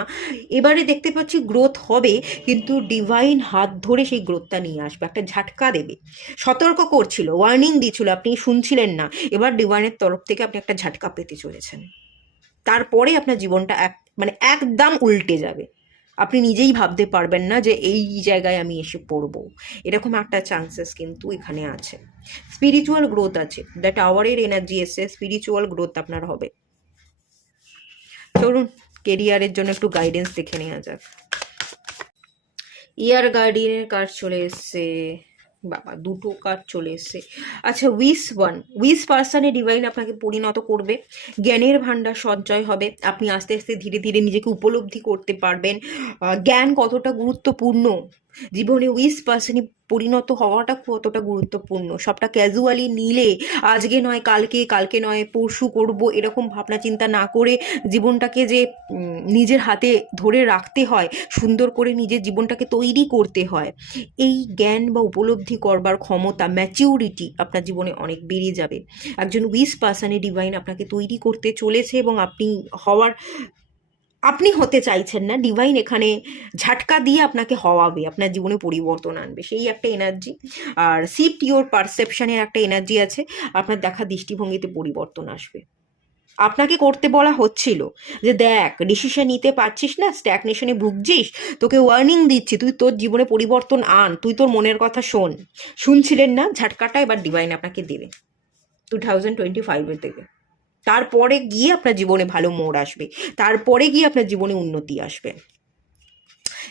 এবারে দেখতে পাচ্ছি গ্রোথ হবে, কিন্তু ডিভাইন হাত ধরে সেই গ্রোথটা নিয়ে আসবে, একটা ঝাটকা দেবে। সতর্ক করছিল, ওয়ার্নিং দিচ্ছিল, আপনি শুনছিলেন না, এবার ডিভাইনের তরফ থেকে আপনি একটা ঝাটকা পেতে চলেছেন। তারপরে আপনার জীবনটা একদম উল্টে যাবে। আপনি নিজেই ভাবতে পারবেন না যে এই জায়গায় আমি এসে পড়বো। এরকম একটা চান্সেস কিন্তু এখানে আছে। স্পিরিচুয়াল গ্রোথ আছে, দ্য টাওয়ারের এনার্জি এসে, স্পিরিচুয়াল গ্রোথ আপনার হবে। চলুন কেরিয়ারের জন্য একটু গাইডেন্স দেখে নেওয়া যাক। ইয়ার গার্ডিয়ানের কার্ড চলে এসছে, বাবা দুটো কার্ড চলে এসছে। আচ্ছা, উইস পার্সনে ডিভাইন আপনাকে পরিণত করবে, জ্ঞানের ভাণ্ডার সঞ্চয় হবে, আপনি আস্তে আস্তে ধীরে ধীরে নিজেকে উপলব্ধি করতে পারবেন জ্ঞান কতটা গুরুত্বপূর্ণ জীবনে। উইস পার্সনে পরিণত হওয়াটা কতটা গুরুত্বপূর্ণ, সবটা ক্যাজুয়ালি নিলে আজকে নয় কালকে, কালকে নয় পরশু করব, এরকম ভাবনা চিন্তা না করে জীবনটাকে যে নিজের হাতে ধরে রাখতে হয়, সুন্দর করে নিজের জীবনটাকে তৈরি করতে হয়, এই জ্ঞান বা উপলব্ধি করবার ক্ষমতা, ম্যাচিউরিটি আপনার জীবনে অনেক বেড়ে যাবে। একজন উইস পার্সনে ডিভাইন আপনাকে তৈরি করতে চলেছে, এবং আপনি হতে চাইছেন না, ডিভাইন এখানে ঝাটকা দিয়ে আপনাকে হওয়াবে, আপনার জীবনে পরিবর্তন আনবে, সেই একটা এনার্জি। আর শিফট ইওর পারসেপশনের একটা এনার্জি আছে, আপনার দেখা দৃষ্টিভঙ্গিতে পরিবর্তন আসবে। আপনাকে করতে বলা হচ্ছিল যে দেখ, ডিসিশন নিতে পারছিস না, স্ট্যাগনেশনে ভুগছিস, তোকে ওয়ার্নিং দিচ্ছি, তুই তোর জীবনে পরিবর্তন আন, তুই তোর মনের কথা শোন। শুনছিলেন না, ঝাটকাটা এবার ডিভাইন আপনাকে দেবে, 2025-এর দেবে। তারপরে গিয়ে আপনার জীবনে ভালো মোড় আসবে, তারপরে গিয়ে আপনার জীবনে উন্নতি আসবে।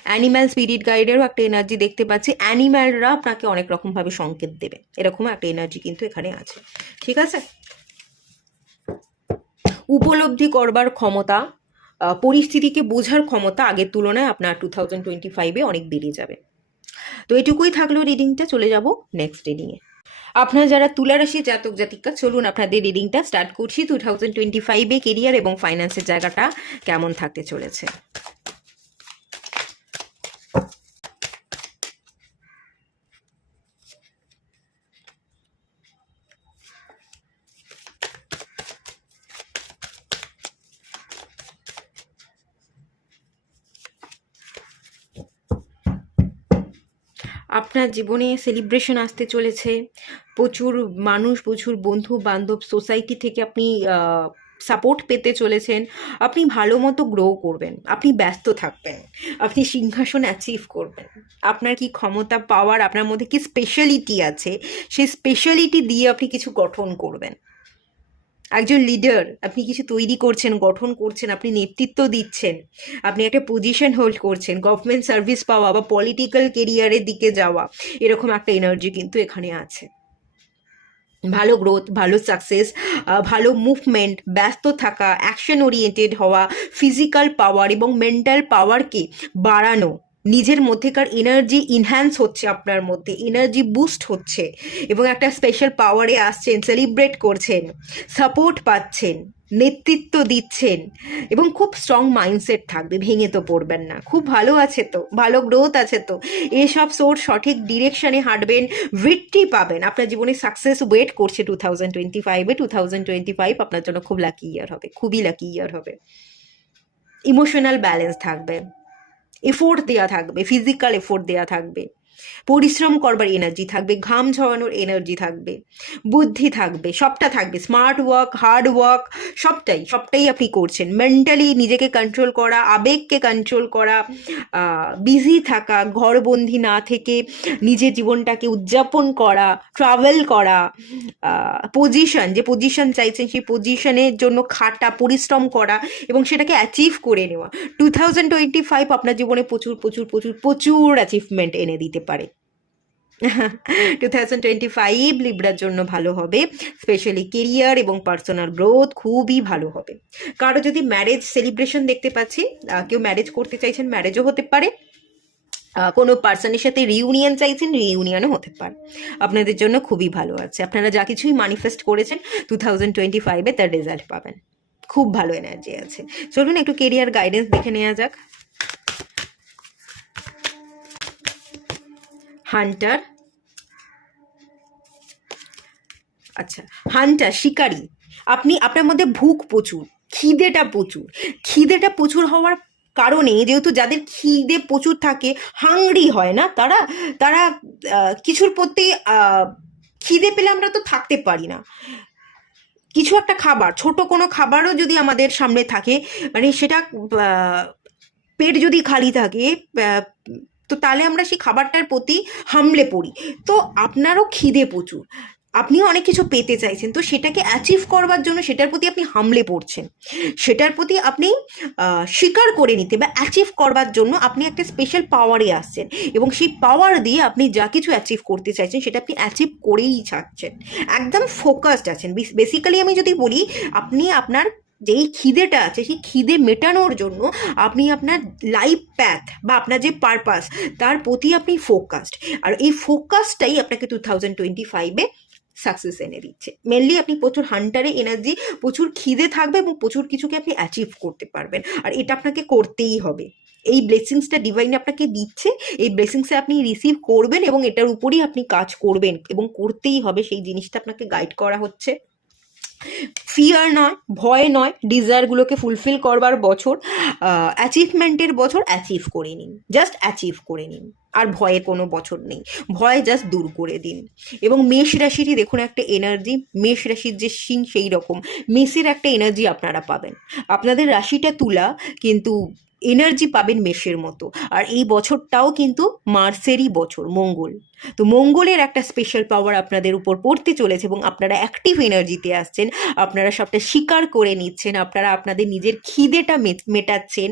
অ্যানিম্যাল স্পিরিট গাইডেরও একটা এনার্জি দেখতে পাচ্ছি, অ্যানিম্যালরা আপনাকে অনেক রকমভাবে সংকেত দেবে, এরকম একটা এনার্জি কিন্তু এখানে আছে। ঠিক আছে, উপলব্ধি করবার ক্ষমতা, পরিস্থিতিকে বোঝার ক্ষমতা আগের তুলনায় আপনার 2025-এ অনেক বেড়ে যাবে। তো এটুকুই থাকলো রিডিংটা, চলে যাব নেক্সট রিডিংয়ে। আপনারা যারা তুলা রাশি জাতক জাতিকা, চলুন আপনাদের রিডিংটা স্টার্ট করছি। 2025-এ কেরিয়ার এবং ফাইন্যান্সের জায়গাটা কেমন থাকতে চলেছে। আপনার জীবনে সেলিব্রেশন আসতে চলেছে, প্রচুর মানুষ, প্রচুর বন্ধু বান্ধব, সোসাইটি থেকে আপনি সাপোর্ট পেতে চলেছেন। আপনি ভালো মতো গ্রো করবেন, আপনি ব্যস্ত থাকবেন, আপনি সিংহাসন অ্যাচিভ করবেন। আপনার কি ক্ষমতা, পাওয়ার, আপনার মধ্যে কি স্পেশালিটি আছে, সেই স্পেশালিটি দিয়ে আপনি কিছু গঠন করবেন। একজন লিডার, আপনি কিছু তৈরি করছেন, গঠন করছেন, আপনি নেতৃত্ব দিচ্ছেন, আপনি একটা পজিশন হোল্ড করছেন, গভর্নমেন্ট সার্ভিস পাওয়া বা পলিটিক্যাল কেরিয়ারের দিকে যাওয়া, এরকম একটা এনার্জি কিন্তু এখানে আছে। ভালো গ্রোথ, ভালো সাকসেস, ভালো মুভমেন্ট, ব্যস্ত থাকা, অ্যাকশন ওরিয়েন্টেড হওয়া, ফিজিক্যাল পাওয়ার এবং মেন্টাল পাওয়ারকে বাড়ানো, নিজের মধ্যেকার এনার্জি ইনহ্যান্স হচ্ছে, আপনার মধ্যে এনার্জি বুস্ট হচ্ছে এবং একটা স্পেশাল পাওয়ারে আসছেন, সেলিব্রেট করছেন, সাপোর্ট পাচ্ছেন, নেতৃত্ব দিচ্ছেন এবং খুব স্ট্রং মাইন্ডসেট থাকবে, ভেঙে তো পড়বেন না। খুব ভালো আছে তো, ভালো গ্রোথ আছে তো, এসব সোর্স সঠিক ডিরেকশনে হাঁটবেন, ভিক্টরি পাবেন। আপনার জীবনে সাকসেস ওয়েট করছে 2025-এ। 2025 আপনার জন্য খুব লাকি ইয়ার হবে, খুবই লাকি ইয়ার হবে। ইমোশনাল ব্যালেন্স থাকবে, এফোর্ট দেওয়া থাকবে, ফিজিক্যাল এফোর্ট দেওয়া থাকবে, পরিশ্রম করবার এনার্জি থাকবে, ঘাম ঝরানোর এনার্জি থাকবে, বুদ্ধি থাকবে, সবটা থাকবে, স্মার্ট ওয়ার্ক, হার্ড ওয়ার্ক, সবটাই আপনি করছেন। মেন্টালি নিজেকে কন্ট্রোল করা, আবেগকে কন্ট্রোল করা, বিজি থাকা, ঘরবন্দি না থেকে নিজের জীবনটাকে উদযাপন করা, ট্রাভেল করা, যে পজিশন চাইছেন সেই পজিশনের জন্য খাটা, পরিশ্রম করা এবং সেটাকে অ্যাচিভ করে নেওয়া। 2025 আপনার জীবনে প্রচুর প্রচুর প্রচুর প্রচুর অ্যাচিভমেন্ট এনে দিতে পারে। 2025 লিব্রার জন্য ভালো হবে, স্পেশালি কেরিয়ার এবং পার্সোনাল গ্রোথ খুবই ভালো হবে। কারো যদি ম্যারেজ সেলিব্রেশন দেখতে পাচ্ছি, কেউ ম্যারেজ করতে চাইছেন, ম্যারেজও হতে পারে, কোনো পার্সনের সাথে রিউনিয়ন চাইছেন, রিউনিয়নও হতে পারে। আপনাদের জন্য খুবই ভালো আছে। আপনারা যা কিছুই ম্যানিফেস্ট করেছেন 2025-এ তার রেজাল্ট পাবেন। খুব ভালো এনার্জি আছে। চলুন একটু কেরিয়ার গাইডেন্স দেখে নেওয়া যাক। হান্টার, আচ্ছা, হান্টার, শিকারী। আপনার মধ্যে ভুক প্রচুর, খিদেটা প্রচুর হওয়ার কারণে, যেহেতু যাদের খিদে প্রচুর থাকে, হাংরি হয় না, তারা তারা কিছুর প্রতি খিদে পেলে আমরা তো থাকতে পারি না। কিছু একটা খাবার, ছোট কোনো খাবারও যদি আমাদের সামনে থাকে, মানে সেটা পেট যদি খালি থাকে, তো তাহলে আমরা সেই খাবারটার প্রতি হামলে পড়ি। তো আপনারও খিদে প্রচুর, আপনিও অনেক কিছু পেতে চাইছেন, তো সেটাকে অ্যাচিভ করবার জন্য সেটার প্রতি আপনি হামলে পড়ছেন, সেটার প্রতি আপনি স্বীকার করে নিতে বা অ্যাচিভ করবার জন্য আপনি একটা স্পেশাল পাওয়ারে আসছেন এবং সেই পাওয়ার দিয়ে আপনি যা কিছু অ্যাচিভ করতে চাইছেন সেটা আপনি অ্যাচিভ করেই ছাড়ছেন। একদম ফোকাসড আছেন। বেসিক্যালি আমি যদি বলি, আপনি আপনার যেই খিদেটা আছে সেই খিদে মেটানোর জন্য আপনি আপনার লাইফ প্যাথ বা আপনার যে পারপাস, তার প্রতি আপনি ফোকাসড। আর এই ফোকাসটাই আপনাকে 2025-এ সাকসেস এনে দিচ্ছে। মেনলি আপনি প্রচুর হান্টারে এনার্জি, প্রচুর খিদে থাকবে এবং প্রচুর কিছুকে আপনি অ্যাচিভ করতে পারবেন। আর এটা আপনাকে করতেই হবে। এই ব্লেসিংসটা ডিভাইন আপনাকে দিচ্ছে, এই ব্লেসিংসে আপনি রিসিভ করবেন এবং এটার উপরই আপনি কাজ করবেন এবং করতেই হবে। সেই জিনিসটা আপনাকে গাইড করা হচ্ছে। ফিয়ার নয়, ভয় নয়, ডিজায়ারগুলোকে ফুলফিল করবার বছর, অ্যাচিভমেন্টের বছর। অ্যাচিভ করে নিন, জাস্ট অ্যাচিভ করে নিন। আর ভয়ের কোনো বছর নেই, ভয় জাস্ট দূর করে দিন। এবং মেষ রাশিরই দেখুন একটা এনার্জি, মেষ রাশির যে সিং সেই রকম মেষের একটা এনার্জি আপনারা পাবেন। আপনাদের রাশিটা তুলা, কিন্তু এনার্জি পাবেন মেষের মতো। আর এই বছরটাও কিন্তু মার্সেরই বছর, মঙ্গল। তো মঙ্গলের একটা স্পেশাল পাওয়ার আপনাদের উপর পড়তে চলেছে এবং আপনারা অ্যাক্টিভ এনার্জিতে আসছেন, আপনারা সবটা স্বীকার করে নিচ্ছেন, আপনারা আপনাদের নিজের খিদেটা মেটাচ্ছেন,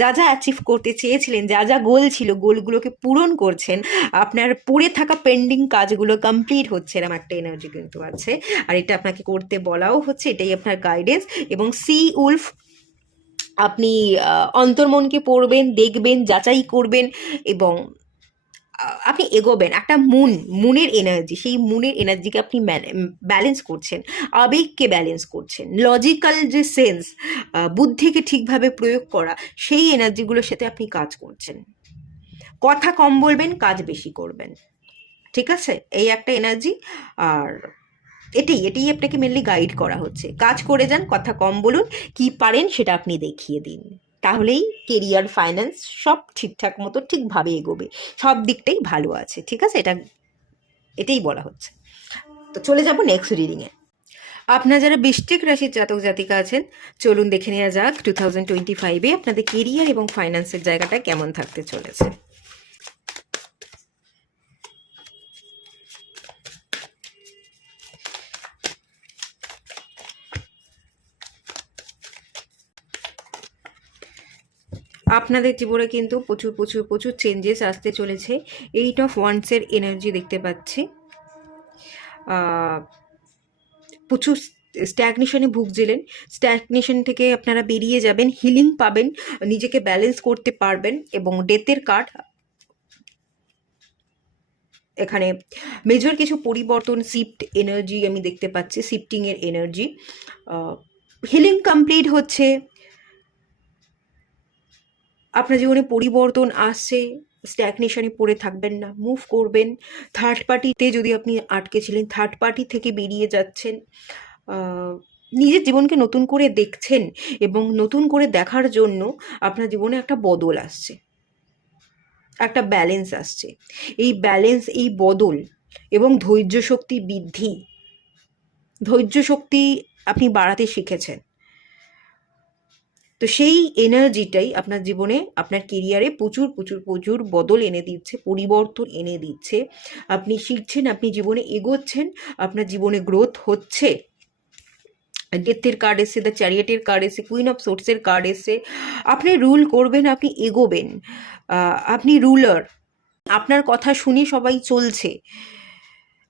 যা যা অ্যাচিভ করতে চেয়েছিলেন, যা যা গোল ছিল, গোলগুলোকে পূরণ করছেন, আপনার পড়ে থাকা পেন্ডিং কাজগুলো কমপ্লিট হচ্ছে, এরকম একটা এনার্জি কিন্তু আছে। আর এটা আপনাকে করতে বলাও হচ্ছে, এটাই আপনার গাইডেন্স। এবং সি উলফ, আপনি অন্তর্মনকে পড়বেন, দেখবেন, যাচাই করবেন এবং আপনি এগোবেন। একটা মুনের এনার্জি, সেই মুনের এনার্জিকে আপনি ব্যালেন্স করছেন, আবেগকে ব্যালেন্স করছেন, লজিক্যাল যে সেন্স, বুদ্ধিকে ঠিকভাবে প্রয়োগ করা, সেই এনার্জিগুলোর সাথে আপনি কাজ করছেন। কথা কম বলবেন, কাজ বেশি করবেন, ঠিক আছে? এই একটা এনার্জি। আর এটাই আপনাকে মেনলি গাইড করা হচ্ছে। কাজ করে যান, কথা কম বলুন, কি পারেন সেটা আপনি দেখিয়ে দিন। তাহলেই কেরিয়ার, ফাইন্যান্স সব ঠিকঠাক মতো ঠিকভাবে এগোবে, সব দিকটাই ভালো আছে। ঠিক আছে, এটাই বলা হচ্ছে। তো চলে যাব নেক্সট রিডিংয়ে। আপনারা যারা বৃশ্চিক রাশির জাতক জাতিকা আছেন, চলুন দেখে নেওয়া যাক 2025-এ আপনাদের কেরিয়ার এবং ফাইন্যান্সের জায়গাটা কেমন থাকতে চলেছে। আপনাদের জীবনে কিন্তু প্রচুর প্রচুর প্রচুর চেঞ্জেস আসতে চলেছে। 8 অফ ওয়ান্ডসের এনার্জি দেখতে পাচ্ছি। প্রচুর স্ট্যাগনেশনে ভুগছিলেন, স্ট্যাগনেশন থেকে আপনারা বেরিয়ে যাবেন, হিলিং পাবেন, নিজেকে ব্যালেন্স করতে পারবেন। এবং ডেথের কার্ড এখানে মেজর কিছু পরিবর্তন, শিফট এনার্জি আমি দেখতে পাচ্ছি, শিফটিংয়ের এনার্জি। হিলিং কমপ্লিট হচ্ছে, আপনার জীবনে পরিবর্তন আসছে, স্ট্যাগনেশনে পড়ে থাকবেন না, মুভ করবেন। থার্ড পার্টিতে যদি আপনি আটকে ছিলেন, থার্ড পার্টি থেকে বেরিয়ে যাচ্ছেন, নিজের জীবনকে নতুন করে দেখছেন এবং নতুন করে দেখার জন্য আপনার জীবনে একটা বদল আসছে, একটা ব্যালেন্স আসছে। এই ব্যালেন্স, এই বদল এবং ধৈর্য শক্তি বৃদ্ধি, ধৈর্য শক্তি আপনি বাড়াতে শিখেছেন। তো সেই এনার্জিটাই আপনার জীবনে, আপনার কেরিয়ারে প্রচুর প্রচুর প্রচুর বদল এনে দিচ্ছে, পরিবর্তন এনে দিচ্ছে। আপনি শিখছেন, আপনি জীবনে এগোচ্ছেন, আপনার জীবনে গ্রোথ হচ্ছে। ডেথের কার্ড এসে, দ্য চ্যারিয়েটের কার্ড এসে, কুইন অফ সোর্টসের কার্ড এসে। আপনি রুল করবেন, আপনি এগোবেন, আপনি রুলার। আপনার কথা শুনে সবাই চলছে।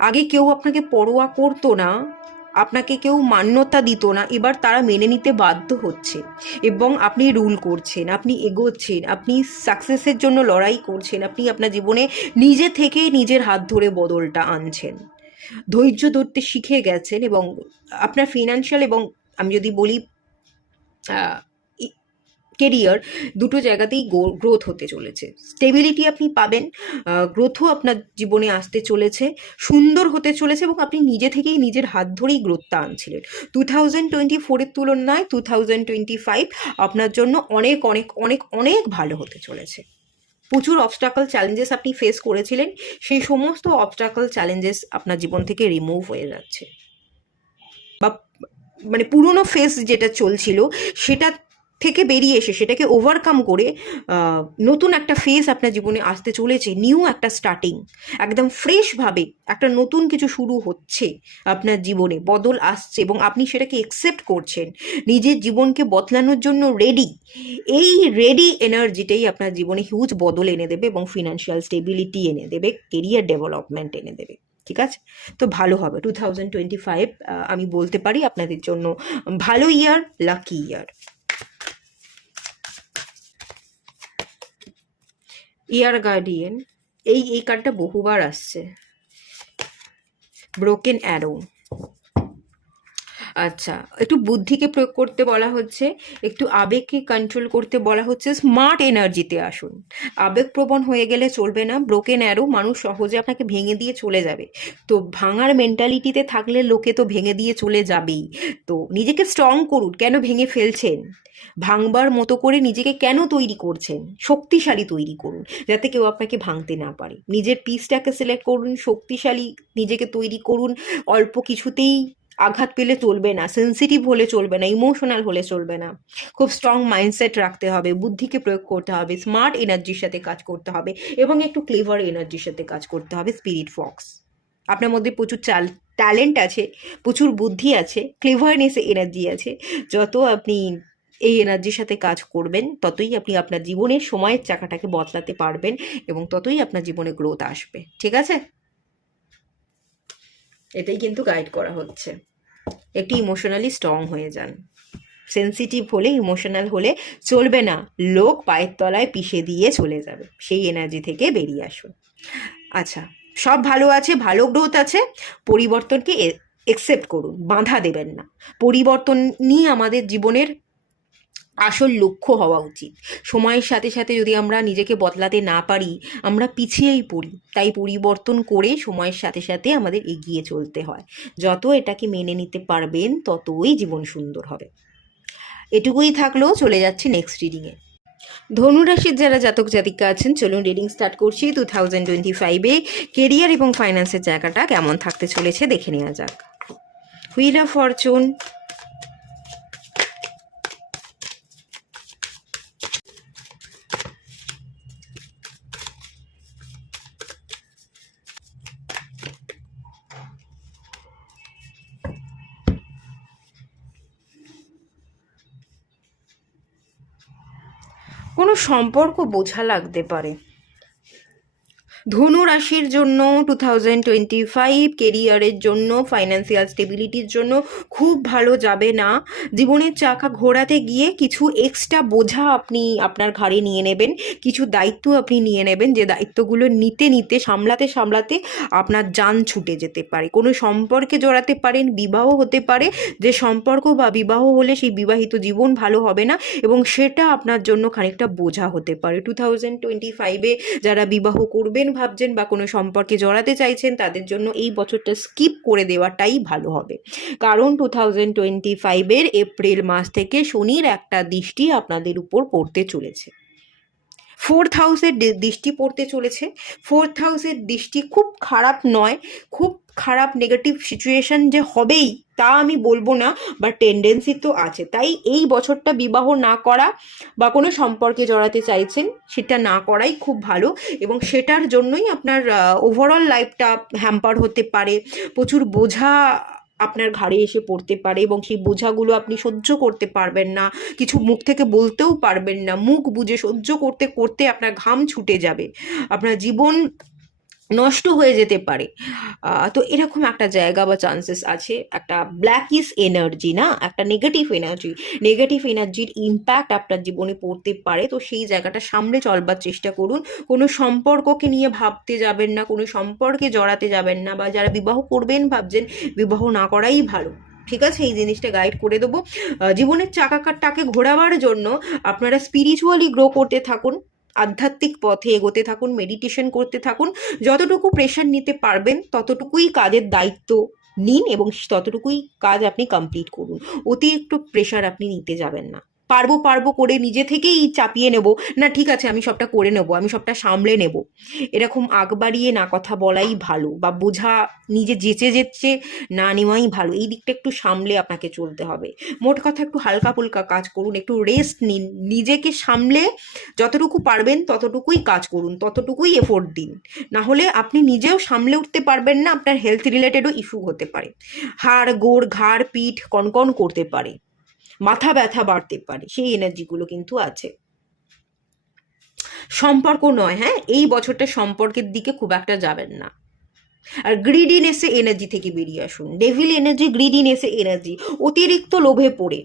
আগে কেউ আপনাকে পরোয়া করতো না, আপনাকে কেউ মান্যতা দিত না, এবার তারা মেনে নিতে বাধ্য হচ্ছে এবং আপনি রুল করছেন, আপনি এগোচ্ছেন, আপনি সাকসেসের জন্য লড়াই করছেন, আপনি আপনার জীবনে নিজে থেকেই নিজের হাত ধরে বদলটা আনছেন, ধৈর্য ধরতে শিখে গেছেন। এবং আপনার ফিনান্সিয়াল এবং আমি যদি বলি কেরিয়ার, দুটো জায়গাতেই গ্রোথ হতে চলেছে, স্টেবিলিটি আপনি পাবেন, গ্রোথও আপনার জীবনে আসতে চলেছে, সুন্দর হতে চলেছে এবং আপনি নিজে থেকেই নিজের হাত ধরেই গ্রোথটা আনছিলেন। 2024-এর তুলনায় 2025 আপনার জন্য অনেক অনেক অনেক অনেক ভালো হতে চলেছে। প্রচুর অবস্টাকল চ্যালেঞ্জেস আপনি ফেস করেছিলেন, সেই সমস্ত অবস্টাকল চ্যালেঞ্জেস আপনার জীবন থেকে রিমুভ হয়ে যাচ্ছে, বা মানে পুরনো ফেস যেটা চলছিল সেটা থেকে বেরিয়ে এসে সেটাকে ওভারকাম করে নতুন একটা ফেস আপনার জীবনে আসতে চলেছে, নিউ একটা স্টার্টিং, একদম ফ্রেশভাবে একটা নতুন কিছু শুরু হচ্ছে আপনার জীবনে, বদল আসছে এবং আপনি সেটাকে অ্যাকসেপ্ট করছেন, নিজের জীবনকে বদলানোর জন্য রেডি। এই রেডি এনার্জিটাই আপনার জীবনে হিউজ বদল এনে দেবে এবং ফিনান্সিয়াল স্টেবিলিটি এনে দেবে, কেরিয়ার ডেভেলপমেন্ট এনে দেবে। ঠিক আছে, তো ভালো হবে 2025, আমি বলতে পারি আপনাদের জন্য ভালো ইয়ার, লাকি ইয়ার। ইয়ার গার্ডিয়ান, এই কার্ডটা বহুবার আসছে, ব্রোকেন অ্যারো। আচ্ছা, একটু বুদ্ধিকে প্রয়োগ করতে বলা হচ্ছে, একটু আবেগকে কন্ট্রোল করতে বলা হচ্ছে, স্মার্ট এনার্জিতে আসুন। আবেগপ্রবণ হয়ে গেলে চলবে না। ব্রোকেন অ্যারো, মানুষ সহজে আপনাকে ভেঙে দিয়ে চলে যাবে, তো ভাঙার মেন্টালিটিতে থাকলে লোকে তো ভেঙে দিয়ে চলে যাবেই। তো নিজেকে স্ট্রং করুন, কেন ভেঙে ফেলছেন, ভাঙবার মতো করে নিজেকে কেন তৈরি করছেন, শক্তিশালী তৈরি করুন যাতে কেউ আপনাকে ভাঙতে না পারে। নিজের পিসটাকে সিলেক্ট করুন, শক্তিশালী নিজেকে তৈরি করুন। অল্প কিছুতেই আঘাত পেলে চলবে না, সেন্সিটিভ হলে চলবে না, ইমোশনাল হলে চলবে না। খুব স্ট্রং মাইন্ডসেট রাখতে হবে, বুদ্ধিকে প্রয়োগ করতে হবে, স্মার্ট এনার্জির সাথে কাজ করতে হবে এবং একটু ক্লেভার এনার্জির সাথে কাজ করতে হবে। স্পিরিট ফক্স, আপনার মধ্যে প্রচুর ট্যালেন্ট আছে, প্রচুর বুদ্ধি আছে, ক্লেভারনেস এনার্জি আছে। যত আপনি এই এনার্জির সাথে কাজ করবেন ততই আপনি আপনার জীবনের সময়ের চাকাটাকে বদলাতে পারবেন এবং ততই আপনার জীবনে গ্রোথ আসবে। ঠিক আছে, এটাই কিন্তু গাইড করা হচ্ছে। একটু ইমোশনালি স্ট্রং হয়ে যান, সেন্সিটিভ হলে, ইমোশনাল হলে চলবে না, লোক পায়ের তলায় পিষে দিয়ে চলে যাবে, সেই এনার্জি থেকে বেরিয়ে আসুন। আচ্ছা, সব ভালো আছে, ভালো গ্রোথ আছে, পরিবর্তনকে একসেপ্ট করুন, বাধা দেবেন না। পরিবর্তনই আমাদের জীবনের আসল লক্ষ্য হওয়া উচিত। সময়ের সাথে সাথে যদি আমরা নিজেকে বদলাতে না পারি, আমরা পিছিয়েই পড়ি। তাই পরিবর্তন করে সময়ের সাথে সাথে আমাদের এগিয়ে চলতে হয়। যত এটাকে মেনে নিতে পারবেন ততই জীবন সুন্দর হবে। এটুকুই থাকলো, চলে যাচ্ছি নেক্সট রিডিংয়ে। ধনুরাশির যারা জাতক জাতিকা আছেন, চলুন রিডিং স্টার্ট করছি। 2025-এ কেরিয়ার এবং ফাইন্যান্সের জায়গাটা কেমন থাকতে চলেছে দেখে নেওয়া যাক। হুইল অফ ফরচুন, কোনো সম্পর্ক বোঝা লাগতে পারে। ধনু রাশির জন্য 2025 কেরিয়ারের জন্য, ফাইন্যান্সিয়াল স্টেবিলিটির জন্য খুব ভালো যাবে না। জীবনের চাকা ঘোরাতে গিয়ে কিছু এক্সট্রা বোঝা আপনি আপনার ঘাড়ে নিয়ে নেবেন, কিছু দায়িত্ব আপনি নিয়ে নেবেন, যে দায়িত্বগুলো নিতে নিতে সামলাতে সামলাতে আপনার জান ছুটে যেতে পারে। কোনো সম্পর্কে জড়াতে পারেন, বিবাহ হতে পারে, যে সম্পর্ক বা বিবাহ হলে সেই বিবাহিত জীবন ভালো হবে না এবং সেটা আপনার জন্য খানিকটা বোঝা হতে পারে। 2025-এ যারা বিবাহ করবেন ভাবছেন বা কোনো সম্পর্কে জড়াতে চাইছেন, তাদের জন্য এই বছরটা স্কিপ করে দেওয়াটাই ভালো হবে। কারণ 2025-এর এপ্রিল মাস থেকে শনির একটা দৃষ্টি আপনাদের উপর পড়তে চলেছে। 4th হাউসের দৃষ্টি পড়তে চলেছে। 4th হাউসের দৃষ্টি খুব খারাপ নয়, খুব খারাপ নেগেটিভ সিচুয়েশন যে হবেই তা আমি বলবো না, বা টেন্ডেন্সি তো আছে। তাই এই বছরটা বিবাহ না করা বা কোনো সম্পর্কে জড়াতে চাইছেন সেটা না করাই খুব ভালো, এবং সেটার জন্যই আপনার ওভারঅল লাইফটা হ্যাম্পার হতে পারে। প্রচুর বোঝা আপনার ঘাড়ে এসে পড়তে পারে এবং সেই বোঝাগুলো আপনি সহ্য করতে পারবেন না, কিছু মুখ থেকে বলতেও পারবেন না। মুখ বুজে সহ্য করতে করতে আপনার ঘাম ছুটে যাবে, আপনার জীবন নষ্ট হয়ে যেতে পারে। তো এরকম একটা জায়গা বা চান্সেস আছে। একটা ব্ল্যাকিস এনার্জি, না একটা নেগেটিভ এনার্জির ইম্প্যাক্ট আপনার জীবনে পড়তে পারে। তো সেই জায়গাটা সামনে চলবার চেষ্টা করুন। কোনো সম্পর্ককে নিয়ে ভাবতে যাবেন না, কোনো সম্পর্কে জড়াতে যাবেন না, বা যারা বিবাহ করবেন ভাবছেন, বিবাহ না করাই ভালো। ঠিক আছে, এই জিনিসটা গাইড করে দেবো। জীবনের চাকাটাকে ঘোরাবার জন্য আপনারা স্পিরিচুয়ালি গ্রো করতে থাকুন, আধ্যাত্মিক পথে এগোতে থাকুন, মেডিটেশন করতে থাকুন। যতটুকু প্রেশার নিতে পারবেন ততটুকুই কাজের দায়িত্ব নিন এবং ততটুকুই কাজ আপনি কমপ্লিট করুন। অতিরিক্ত প্রেশার আপনি নিতে যাবেন না। পারবো করে নিজে থেকেই চাপিয়ে নেব না, ঠিক আছে আমি সবটা করে নেব, আমি সবটা সামলে নেব, এরকম আগ বাড়িয়ে না কথা বলাই ভালো, বা বোঝা নিজে যেচে না নেওয়াই ভালো। এই দিকটা একটু সামলে আপনাকে চলতে হবে। মোট কথা একটু হালকা ফুলকা কাজ করুন, একটু রেস্ট নিন, নিজেকে সামলে যতটুকু পারবেন ততটুকুই কাজ করুন, ততটুকুই এফোর্ট দিন। না হলে আপনি নিজেও সামলে উঠতে পারবেন না, আপনার হেলথ রিলেটেডও ইস্যু হতে পারে। হাড় গোড় ঘাড় পিঠ কনকন করতে পারে, মাথা ব্যথা বাড়তে পারে, সেই এনার্জিগুলো কিন্তু আছে। সম্পর্ক নয়, হ্যাঁ এই বছরটা সম্পর্কের দিকে খুব একটা যাবেন না। আর গ্রিডিনেসে এনার্জি থেকে বেরিয়ে আসুন। ডেভিল এনার্জি, গ্রিডিনেসে এনার্জি, অতিরিক্ত লোভে পড়ে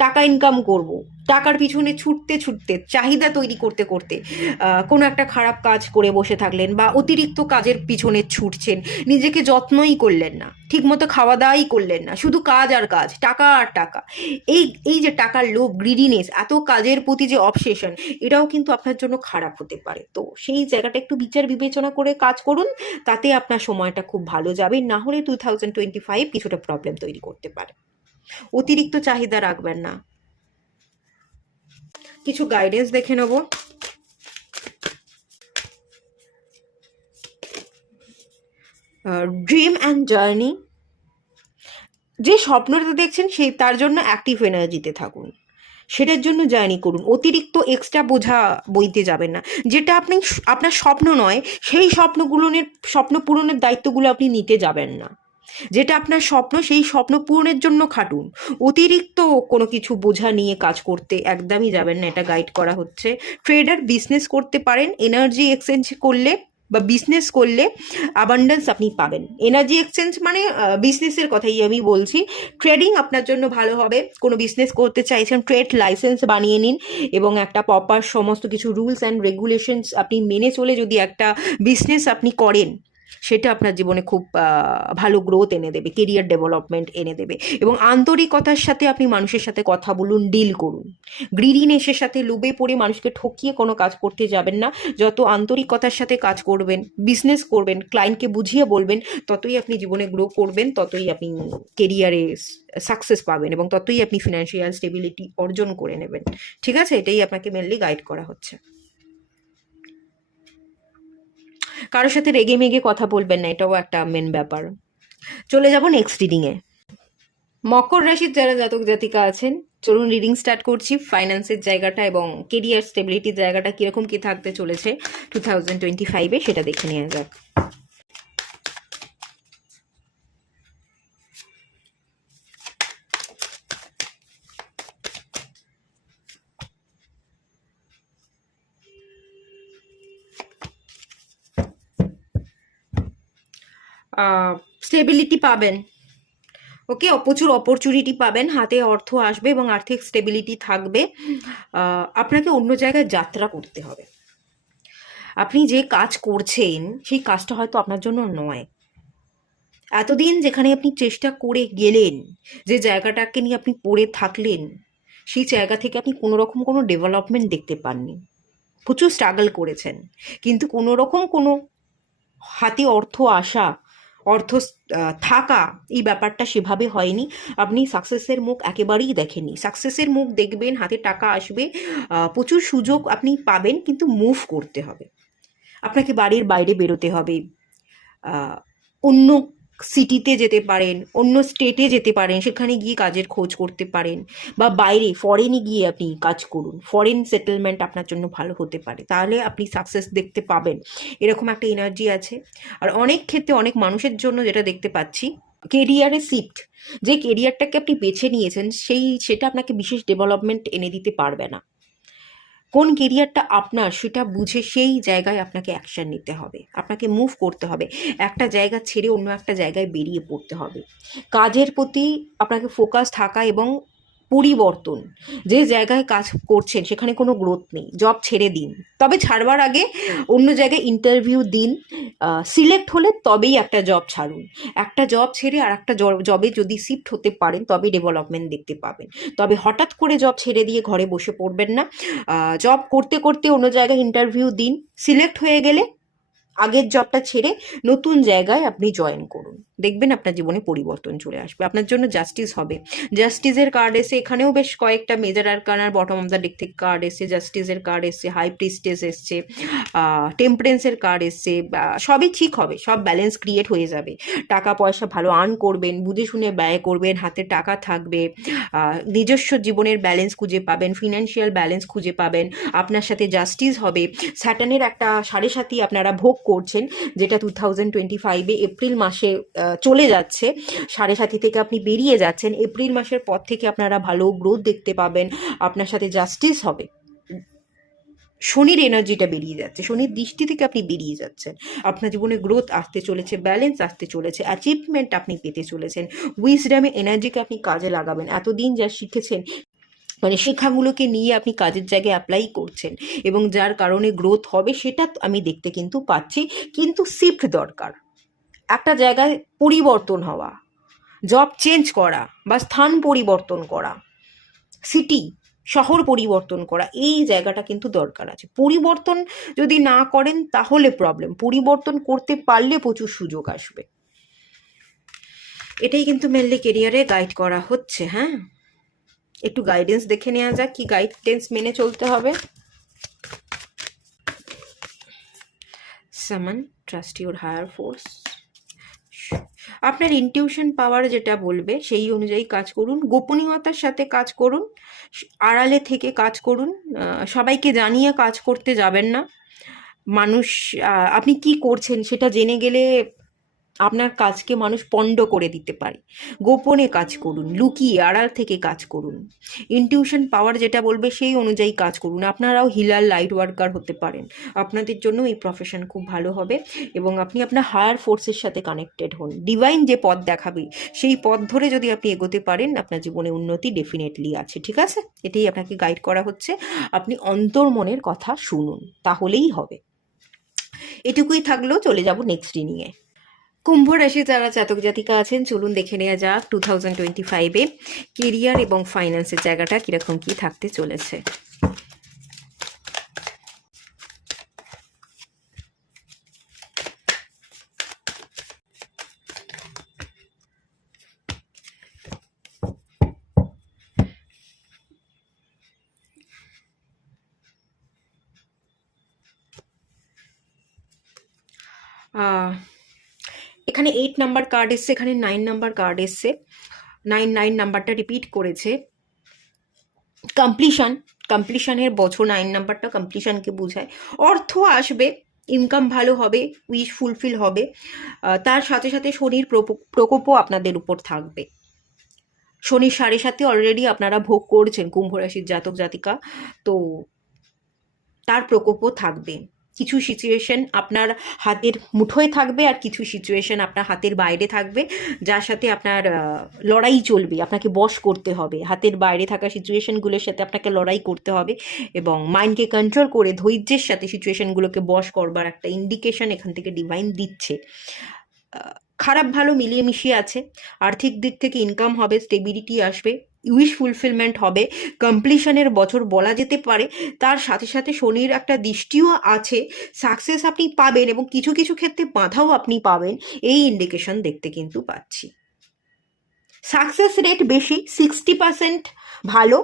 টাকা ইনকাম করব, টাকার পিছনে ছুটতে ছুটতে, চাহিদা তৈরি করতে করতে কোনো একটা খারাপ কাজ করে বসে থাকলেন, বা অতিরিক্ত কাজের পিছনে ছুটছেন, নিজেকে যত্নই করলেন না, ঠিকমতো খাওয়া দাওয়াই করলেন না, শুধু কাজ আর কাজ, টাকা আর টাকা। এই যে টাকার লোভ, গ্রিডিনেস, এত কাজের প্রতি যে অবসেশন, এটাও কিন্তু আপনার জন্য খারাপ হতে পারে। তো সেই জায়গাটা একটু বিচার বিবেচনা করে কাজ করুন, তাতে আপনার সময়টা খুব ভালো যাবে। না হলে 2025 কিছুটা প্রবলেম তৈরি করতে পারে। অতিরিক্ত চাহিদা রাখবেন না। কিছু গাইডেন্স দেখে নেব। ড্রিম অ্যান্ড জার্নি, যে স্বপ্নটা দেখছেন সেই তার জন্য অ্যাক্টিভ এনার্জিতে থাকুন, সেটার জন্য জার্নি করুন। অতিরিক্ত এক্সট্রা বোঝা বইতে যাবেন না। যেটা আপনার স্বপ্ন নয়, সেই স্বপ্ন পূরণের দায়িত্বগুলো আপনি নিতে যাবেন না। যেটা আপনার স্বপ্ন, সেই স্বপ্ন পূরণের জন্য খাটুন। অতিরিক্ত কোনো কিছু বোঝা নিয়ে কাজ করতে একদমই যাবেন না, এটা গাইড করা হচ্ছে। ট্রেডার, বিজনেস করতে পারেন, এনার্জি এক্সচেঞ্জ করলে বা বিজনেস করলে অ্যাবান্ডেন্স আপনি পাবেন। এনার্জি এক্সচেঞ্জ মানে বিজনেসের কথাই আমি বলছি। ট্রেডিং আপনার জন্য ভালো হবে। কোনো বিজনেস করতে চাইছেন, ট্রেড লাইসেন্স বানিয়ে নিন এবং একটা প্রপার সমস্ত কিছু রুলস অ্যান্ড রেগুলেশনস আপনি মেনে চলে যদি একটা বিজনেস আপনি করেন, সেটা আপনার জীবনে খুব ভালো গ্রোথ এনে দেবে, কেরিয়ার ডেভেলপমেন্ট এনে দেবে। এবং আন্তরিকতার সাথে আপনি মানুষের সাথে কথা বলুন, ডিল করুন। গ্রিডিনেসের সাথে লোভে পড়ে মানুষকে ঠকিয়ে কোনো কাজ করতে যাবেন না। যত আন্তরিকতার সাথে কাজ করবেন, বিজনেস করবেন, ক্লায়েন্টকে বুঝিয়ে বলবেন, ততই আপনি জীবনে গ্রো করবেন, ততই আপনি কেরিয়ারে সাকসেস পাবেন এবং ততই আপনি ফিনান্সিয়াল স্টেবিলিটি অর্জন করে নেবেন। ঠিক আছে, এটাই আপনাকে মেনলি গাইড করা হচ্ছে। কারোর সাথে রেগে মেগে কথা বলবেন না, এটাও একটা মেন ব্যাপার। চলে যাব নেক্সট রিডিংয়ে। মকর রাশির যারা জাতক জাতিকা আছেন, চলুন রিডিং স্টার্ট করছি। ফাইন্যান্সের জায়গাটা এবং কেরিয়ার স্টেবিলিটির জায়গাটা কিরকম কি থাকতে চলেছে 2025-এ, সেটা দেখে নেওয়া যাক। স্টেবিলিটি পাবেন, ওকে, প্রচুর অপরচুনিটি পাবেন, হাতে অর্থ আসবে এবং আর্থিক স্টেবিলিটি থাকবে। আপনাকে অন্য জায়গায় যাত্রা করতে হবে। আপনি যে কাজ করছেন সেই কাজটা হয়তো আপনার জন্য নয়। এতদিন যেখানে আপনি চেষ্টা করে গেলেন, যে জায়গাটাকে নিয়ে আপনি পড়ে থাকলেন, সেই জায়গা থেকে আপনি কোনো রকম কোনো ডেভেলপমেন্ট দেখতে পাননি। প্রচুর স্ট্রাগল করেছেন, কিন্তু কোনো রকম কোনো হাতে অর্থ আসা, অর্থ থাকা, এই ব্যাপারটা সেভাবে হয়নি। আপনি সাকসেসের মুখ একেবারেই দেখেননি। সাকসেসের মুখ দেখবেন, হাতে টাকা আসবে, প্রচুর সুযোগ আপনি পাবেন, কিন্তু মুভ করতে হবে। আপনাকে বাড়ির বাইরে বেরোতে হবে, অন্য সিটিতে যেতে পারেন, অন্য স্টেটে যেতে পারেন, সেখানে গিয়ে কাজের খোঁজ করতে পারেন, বা বাইরে ফরেনে গিয়ে আপনি কাজ করুন। ফরেন সেটেলমেন্ট আপনার জন্য ভালো হতে পারে, তাহলে আপনি সাকসেস দেখতে পাবেন, এরকম একটা এনার্জি আছে। আর অনেক ক্ষেত্রে অনেক মানুষের জন্য যেটা দেখতে পাচ্ছি, কেরিয়ারে শিফট, যে কেরিয়ারটাকে আপনি বেছে নিয়েছেন সেটা আপনাকে বিশেষ ডেভেলপমেন্ট এনে দিতে পারবে না। কোন কেরিয়ারটা আপনার সেটা বুঝে সেই জায়গায় আপনাকে অ্যাকশন নিতে হবে, আপনাকে মুভ করতে হবে, একটা জায়গা ছেড়ে অন্য একটা জায়গায় বেরিয়ে পড়তে হবে। কাজের প্রতি আপনাকে ফোকাস থাকা এবং পরিবর্তন। যে জায়গায় কাজ করছেন সেখানে কোনো গ্রোথ নেই, জব ছেড়ে দিন। তবে ছাড়বার আগে অন্য জায়গায় ইন্টারভিউ দিন, সিলেক্ট হলে তবেই একটা জব ছাড়ুন। একটা জব ছেড়ে আর একটা জবে যদি শিফট হতে পারেন তবে ডেভেলপমেন্ট দেখতে পাবেন। তবে হঠাৎ করে জব ছেড়ে দিয়ে ঘরে বসে পড়বেন না। জব করতে করতে অন্য জায়গায় ইন্টারভিউ দিন, সিলেক্ট হয়ে গেলে আগের জবটা ছেড়ে নতুন জায়গায় আপনি জয়েন করুন, দেখবেন আপনার জীবনে পরিবর্তন চলে আসবে, আপনার জন্য জাস্টিস হবে। জাস্টিসের কার্ড এসে, এখানেও বেশ কয়েকটা মেজর আরকান আর বটম অফ দ্য ডেক থেকে কার্ড এসছে। জাস্টিসের কার্ড এসছে, হাই প্রিস্টেস এসছে, টেম্পারেন্সের কার্ড এসছে। সবই ঠিক হবে, সব ব্যালেন্স ক্রিয়েট হয়ে যাবে। টাকা পয়সা ভালো আর্ন করবেন, বুঝে শুনে ব্যয় করবেন, হাতে টাকা থাকবে, নিজস্ব জীবনের ব্যালেন্স খুঁজে পাবেন, ফিনান্সিয়াল ব্যালেন্স খুঁজে পাবেন, আপনার সাথে জাস্টিস হবে। স্যাটার্নের একটা 7.5 আপনারা ভোগ করছেন, যেটা 2025-এ এপ্রিল মাসে চলে যাচ্ছে। 7.5 থেকে আপনি বেরিয়ে যাচ্ছেন, এপ্রিল মাসের পর থেকে আপনারা ভালো গ্রোথ দেখতে পাবেন, আপনার সাথে জাস্টিস হবে। শনির এনার্জিটা বেরিয়ে যাচ্ছে, শনির দৃষ্টি থেকে আপনি বেরিয়ে যাচ্ছেন, আপনার জীবনে গ্রোথ আসতে চলেছে, ব্যালেন্স আসতে চলেছে, অ্যাচিভমেন্ট আপনি পেতে চলেছেন। উইজডামে এনার্জিকে আপনি কাজে লাগাবেন, এতদিন যা শিখেছেন মানে শেখাগুলোকে নিয়ে আপনি কাজের জায়গায় অ্যাপ্লাই করছেন এবং যার কারণে গ্রোথ হবে সেটা আমি দেখতে কিন্তু পাচ্ছি। কিন্তু শিফট দরকার, একটা জায়গায় পরিবর্তন হওয়া, জব চেঞ্জ করা বা স্থান পরিবর্তন করা, সিটি শহর পরিবর্তন করা, এই জায়গাটা কিন্তু দরকার আছে। পরিবর্তন যদি না করেন তাহলে প্রবলেম, পরিবর্তন করতে পারলে প্রচুর সুযোগ আসবে। এটাই কিন্তু মেনলি কেরিয়ারে গাইড করা হচ্ছে। হ্যাঁ, একটু গাইডেন্স দেখে নেওয়া যাক, কি গাইডেন্স মেনে চলতে হবে। সামান ট্রাস্ট ইউর হায়ার ফোর্স। আপনার ইনটিউশন পাওয়ার যেটা বলবে সেই অনুযায়ী কাজ করুন, গোপনীয়তার সাথে কাজ করুন, আড়ালে থেকে কাজ করুন, সবাইকে জানিয়ে কাজ করতে যাবেন না। মানুষ আপনি কি করছেন সেটা জেনে গেলে আপনার কাজকে মানুষ পণ্ড করে দিতে পারে। গোপনে কাজ করুন, লুকিয়ে আড়াল থেকে কাজ করুন, ইনটিউশন পাওয়ার যেটা বলবে সেই অনুযায়ী কাজ করুন। আপনারাও হিলার, লাইট ওয়ার্কার হতে পারেন, আপনাদের জন্য এই প্রফেশন খুব ভালো হবে এবং আপনি আপনার হায়ার ফোর্সের সাথে কানেক্টেড হন। ডিভাইন যে পথ দেখাবে সেই পথ ধরে যদি আপনি এগোতে পারেন, আপনার জীবনে উন্নতি ডেফিনেটলি আছে। ঠিক আছে, এটাই আপনাকে গাইড করা হচ্ছে। আপনি অন্তর্মনের কথা শুনুন, তাহলেই হবে। এটুকুই থাকলো, চলে যাব নেক্সট রিডিংয়ে। কুম্ভ রাশি যারা জাতক জাতিকা আছেন, চলুন দেখে নেওয়া যাক 2025-এ কেরিয়ার এবং ফাইন্যান্সের জায়গাটা কিরকম কি থাকতে চলেছে। এখানে 8 নাম্বার কার্ড এসছে, এখানে 9 নাম্বার কার্ড এসছে। 9 নাম্বারটা রিপিট করেছে। কমপ্লিশনের বছর 9 নাম্বারটা কমপ্লিশনকে বোঝায়। অর্থ আসবে, ইনকাম ভালো হবে, উইশ ফুলফিল হবে। তার সাথে সাথে শনির প্রকোপও আপনাদের উপর থাকবে। শনির 7.5 অলরেডি আপনারা ভোগ করছেন কুম্ভ রাশির জাতক জাতিকা, তো তার প্রকোপও থাকবে। কিছু সিচুয়েশন আপনার হাতের মুঠোয় থাকবে আর কিছু সিচুয়েশন আপনার হাতের বাইরে থাকবে, যার সাথে আপনার লড়াই চলবে, আপনাকে বশ করতে হবে। হাতের বাইরে থাকা সিচুয়েশনগুলোর সাথে আপনাকে লড়াই করতে হবে এবং মাইন্ডকে কন্ট্রোল করে ধৈর্যের সাথে সিচুয়েশনগুলোকে বশ করবার একটা ইন্ডিকেশন এখান থেকে ডিভাইন দিচ্ছে। খারাপ ভালো মিলিয়ে মিশিয়ে আছে। আর্থিক দিক থেকে ইনকাম হবে, স্টেবিলিটি আসবে, উইশ ফুলফিলমেন্ট হবে, কমপ্লিশনের বছর বলা যেতে পারে। তার সাথে সাথে শনির একটা দৃষ্টিও আছে, সাকসেস আপনি পাবেন এবং কিছু কিছু ক্ষেত্রে বাধাও আপনি পাবেন, এই ইন্ডিকেশন দেখতে কিন্তু পাচ্ছি। সাকসেস রেট বেশি, 60% ভালো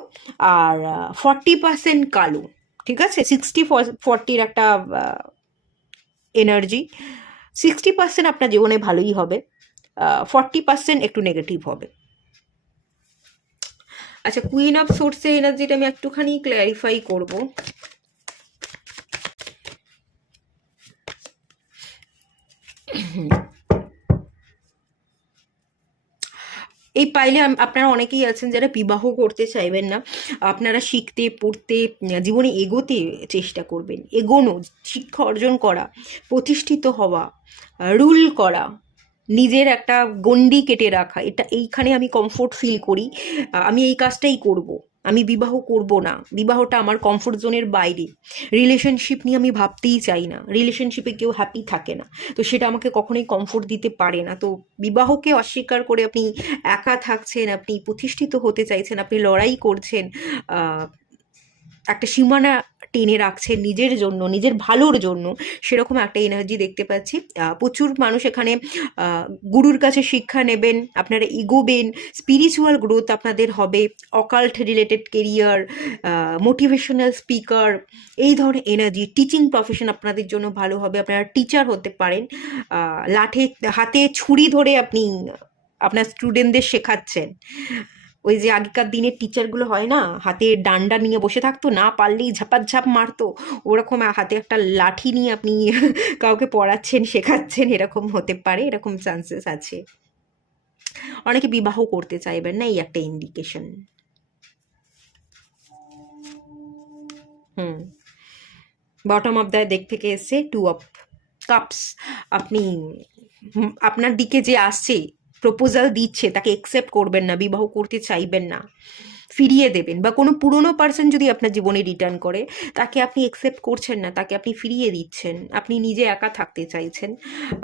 আর 40% কালো। ঠিক আছে, 60-40 একটা এনার্জি। 60% আপনার জীবনে ভালোই হবে, 40% একটু নেগেটিভ হবে। আচ্ছা, কুইন অফ সোর্সের এনার্জিটা আমি একটুখানি ক্ল্যারিফাই করব। এই পাইলে আপনারা অনেকেই আছেন যারা বিবাহ করতে চাইবেন না, আপনারা শিখতে পড়তে জীবনে এগোতে চেষ্টা করবেন, এগোনো, শিক্ষা অর্জন করা, প্রতিষ্ঠিত হওয়া, রুল করা, নিজের একটা গণ্ডি কেটে রাখা, এটা এইখানে আমি কমফোর্ট ফিল করি। আমি এই কাজটাই করব, আমি বিবাহ করব না, বিবাহটা আমার কমফোর্ট জোনের বাইরে। রিলেশনশিপ নিয়ে আমি ভাবতেই চাই না, রিলেশনশিপে কেউ হ্যাপি থাকে না, তো সেটা আমাকে কখনোই কমফোর্ট দিতে পারে না। তো বিবাহকে অস্বীকার করে আপনি একা থাকছেন, আপনি প্রতিষ্ঠিত হতে চাইছেন, আপনি লড়াই করছেন, একটা সীমানা টেনে রাখছেন নিজের জন্য, নিজের ভালোর জন্য, সেরকম একটা এনার্জি দেখতে পাচ্ছি। প্রচুর মানুষ এখানে গুরুর কাছে শিক্ষা নেবেন, আপনারা এগোবেন, স্পিরিচুয়াল গ্রোথ আপনাদের হবে, occult related career, motivational speaker, এই ধরনের এনার্জি। টিচিং প্রফেশন আপনাদের জন্য ভালো হবে, আপনারা টিচার হতে পারেন, হাতে ছুরি ধরে আপনি আপনার স্টুডেন্টদের শেখাচ্ছেন। ওই যে আগেকার দিনের টিচারগুলো হয় না, হাতে ডান্ডা নিয়ে বসে থাকতো, না পারলেই ঝাপাঝাপ মারতো, ওরকম হাতে একটা লাঠি নিয়ে আপনি কাউকে পড়াচ্ছেন, শেখাচ্ছেন, এরকম হতে পারে, এরকম চান্সেস আছে। অনেকে বিবাহ করতে চাইবেন না, এই একটা indication. Bottom of the deck থেকে এসে 2 অফ কাপস। আপনি আপনার দিকে যে আসছে, প্রপোজাল দিচ্ছে, তাকে একসেপ্ট করবেন না, বিবাহ করতে চাইবেন না, ফিরিয়ে দেবেন। বা কোনো পুরনো পার্সন যদি আপনার জীবনে রিটার্ন করে, তাকে আপনি একসেপ্ট করছেন না, তাকে আপনি ফিরিয়ে দিচ্ছেন। আপনি নিজে একা থাকতে চাইছেন,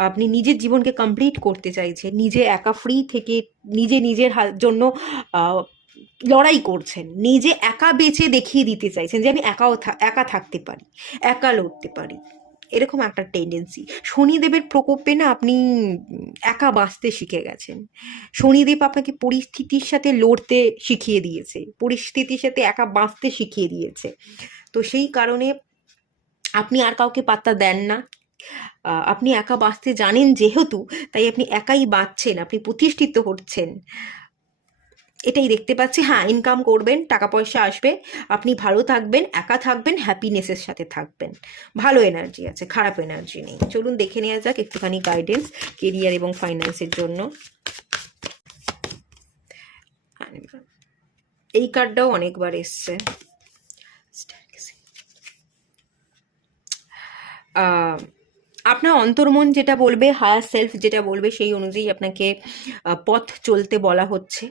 আপনি নিজের জীবনকে কমপ্লিট করতে চাইছেন, নিজে একা ফ্রি থেকে নিজের জন্য লড়াই করছেন, নিজে একা বেঁচে দেখিয়ে দিতে চাইছেন যে আমি একা থাকতে পারি, একা লড়তে পারি, এরকম একটা টেন্ডেন্সি। শনিদেবের প্রকোপে না আপনি একা বাঁচতে শিখে গেছেন। শনিদেব আপনাকে পরিস্থিতির সাথে লড়তে শিখিয়ে দিয়েছে, পরিস্থিতির সাথে একা বাঁচতে শিখিয়ে দিয়েছে। তো সেই কারণে আপনি আর কাউকে পাত্তা দেন না, আপনি একা বাঁচতে জানেন যেহেতু, তাই আপনি একাই বাঁচছেন, আপনি প্রতিষ্ঠিত হচ্ছেন, এটাই দেখতে পাচ্ছি। হ্যাঁ, ইনকাম করবেন, টাকা পয়সা আসবে, আপনি ভালো থাকবেন, একা থাকবেন, হ্যাপিনেসের সাথে থাকবেন, ভালো এনার্জি আছে, খারাপ এনার্জি নেই। চলুন দেখে নেওয়া যাক একটুখানি গাইডেন্স কেরিয়ার এবং ফাইন্যান্সের জন্য। এই কার্ডটাও অনেকবার এসছে। আপনার অন্তর্মন যেটা বলবে, হায়ার সেলফ যেটা বলবে, সেই অনুযায়ী আপনাকে পথ চলতে বলা হচ্ছে।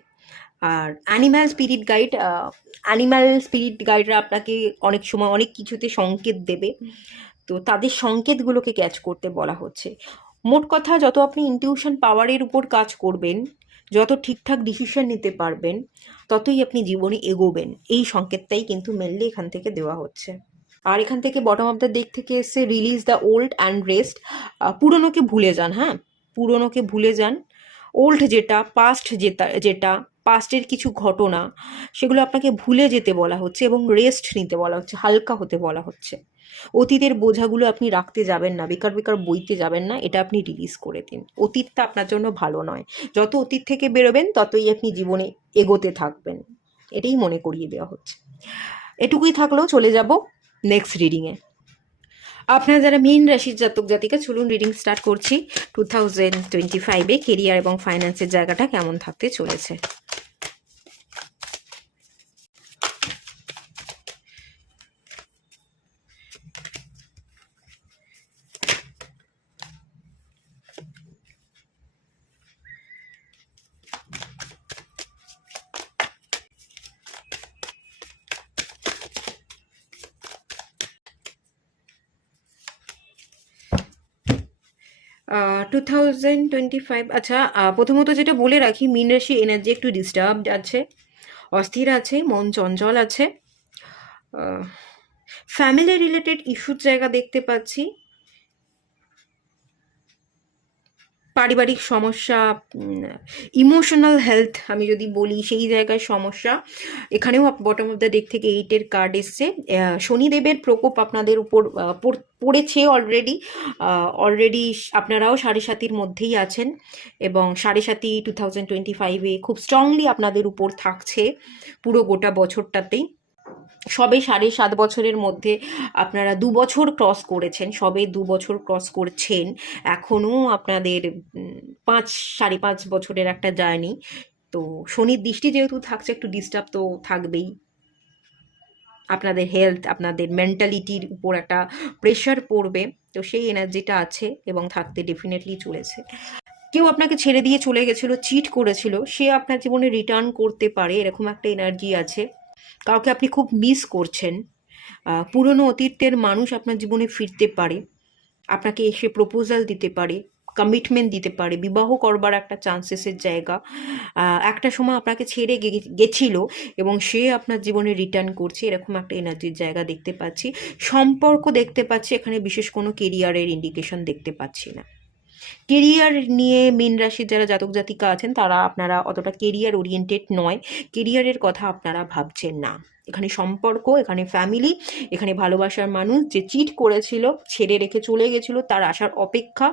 আর অ্যানিম্যাল স্পিরিট গাইডরা আপনাকে অনেক সময় অনেক কিছুতে সংকেত দেবে। তো তাদের সংকেতগুলোকে ক্যাচ করতে বলা হচ্ছে। মোট কথা, যত আপনি ইনটিউশন পাওয়ারের উপর কাজ করবেন, যত ঠিকঠাক ডিসিশন নিতে পারবেন, ততই আপনি জীবনে এগোবেন, এই সংকেতটাই কিন্তু মেনলি এখান থেকে দেওয়া হচ্ছে। আর এখান থেকে বটম অফ দ্য ডেক থেকে এসে release the old and rest. পুরনোকে ভুলে যান, হ্যাঁ, পুরনোকে ভুলে যান। ওল্ড যেটা, পাস্ট যেটা পাস্টের কিছু ঘটনা, সেগুলো আপনাকে ভুলে যেতে বলা হচ্ছে এবং রেস্ট নিতে বলা হচ্ছে, হালকা হতে বলা হচ্ছে। অতীতের বোঝাগুলো আপনি রাখতে যাবেন না, বেকার বেকার বইতে যাবেন না, এটা আপনি রিলিজ করে দিন। অতীতটা আপনার জন্য ভালো নয়। যত অতীত থেকে বেরোবেন ততই আপনি জীবনে এগোতে থাকবেন, এটাই মনে করিয়ে দেওয়া হচ্ছে। এটুকুই থাকলেও, চলে যাব নেক্সট রিডিংয়ে। আপনারা যারা মীন রাশির জাতক জাতিকা, চলুন রিডিং স্টার্ট করছি। 2025-এ কেরিয়ার এবং ফাইন্যান্সের জায়গাটা কেমন থাকতে চলেছে। 2025, আচ্ছা, প্রথমত যেটা বলে রাখি, মীন রাশি এনার্জি একটু ডিস্টার্বড আছে, অস্থির আছে, মন চঞ্চল আছে। ফ্যামিলি রিলেটেড ইস্যুর জায়গা দেখতে পাচ্ছি, পারিবারিক সমস্যা, ইমোশনাল হেলথ আমি যদি বলি, সেই জায়গায় সমস্যা। এখানেও বটম অফ দ্য ডেক থেকে 8-এর কার্ড এসছে। শনিদেবের প্রকোপ আপনাদের উপর পড়েছে অলরেডি। আপনারাও 7.5-এর মধ্যেই আছেন এবং 7.5 2025-এ খুব স্ট্রংলি আপনাদের উপর থাকছে পুরো গোটা বছরটাতেই। সবে 7.5 বছরের মধ্যে আপনারা 2 বছর ক্রস করেছেন, সবে 2 বছর ক্রস করছেন। এখনও আপনাদের 5.5 বছরের একটা জার্নি। তো শনির দৃষ্টি যেহেতু থাকছে, একটু ডিস্টার্ব তো থাকবেই। আপনাদের হেলথ, আপনাদের মেন্টালিটির উপর একটা প্রেশার পড়বে, তো সেই এনার্জিটা আছে এবং থাকতে ডেফিনেটলি চলেছে। কেউ আপনাকে ছেড়ে দিয়ে চলে গেছিলো, চিট করেছিল, সে আপনার জীবনে রিটার্ন করতে পারে, এরকম একটা এনার্জি আছে। কাউকে আপনি খুব মিস করছেন, পুরনো অতীতের মানুষ আপনার জীবনে ফিরতে পারে, আপনাকে এসে প্রপোজাল দিতে পারে, কমিটমেন্ট দিতে পারে, বিবাহ করবার একটা চান্সেসের জায়গা। একটা সময় আপনাকে ছেড়ে গেছিল এবং সে আপনার জীবনে রিটার্ন করছে, এরকম একটা এনার্জির জায়গা দেখতে পাচ্ছি। সম্পর্ক দেখতে পাচ্ছি, এখানে বিশেষ কোনো কেরিয়ারের ইন্ডিকেশন দেখতে পাচ্ছি না। কেরিয়ার নিয়ে মীন রাশির যারা জাতক জাতিকা আছেন, তারা আপনারা অতটা কেরিয়ার ওরিয়েন্টেড নয়, কেরিয়ারের কথা আপনারা ভাবছেন না। এখানে সম্পর্ক, এখানে ফ্যামিলি, এখানে ভালোবাসার মানুষ যে চিট করেছিল, ছেড়ে রেখে চলে গেছিল, তার আসার অপেক্ষা,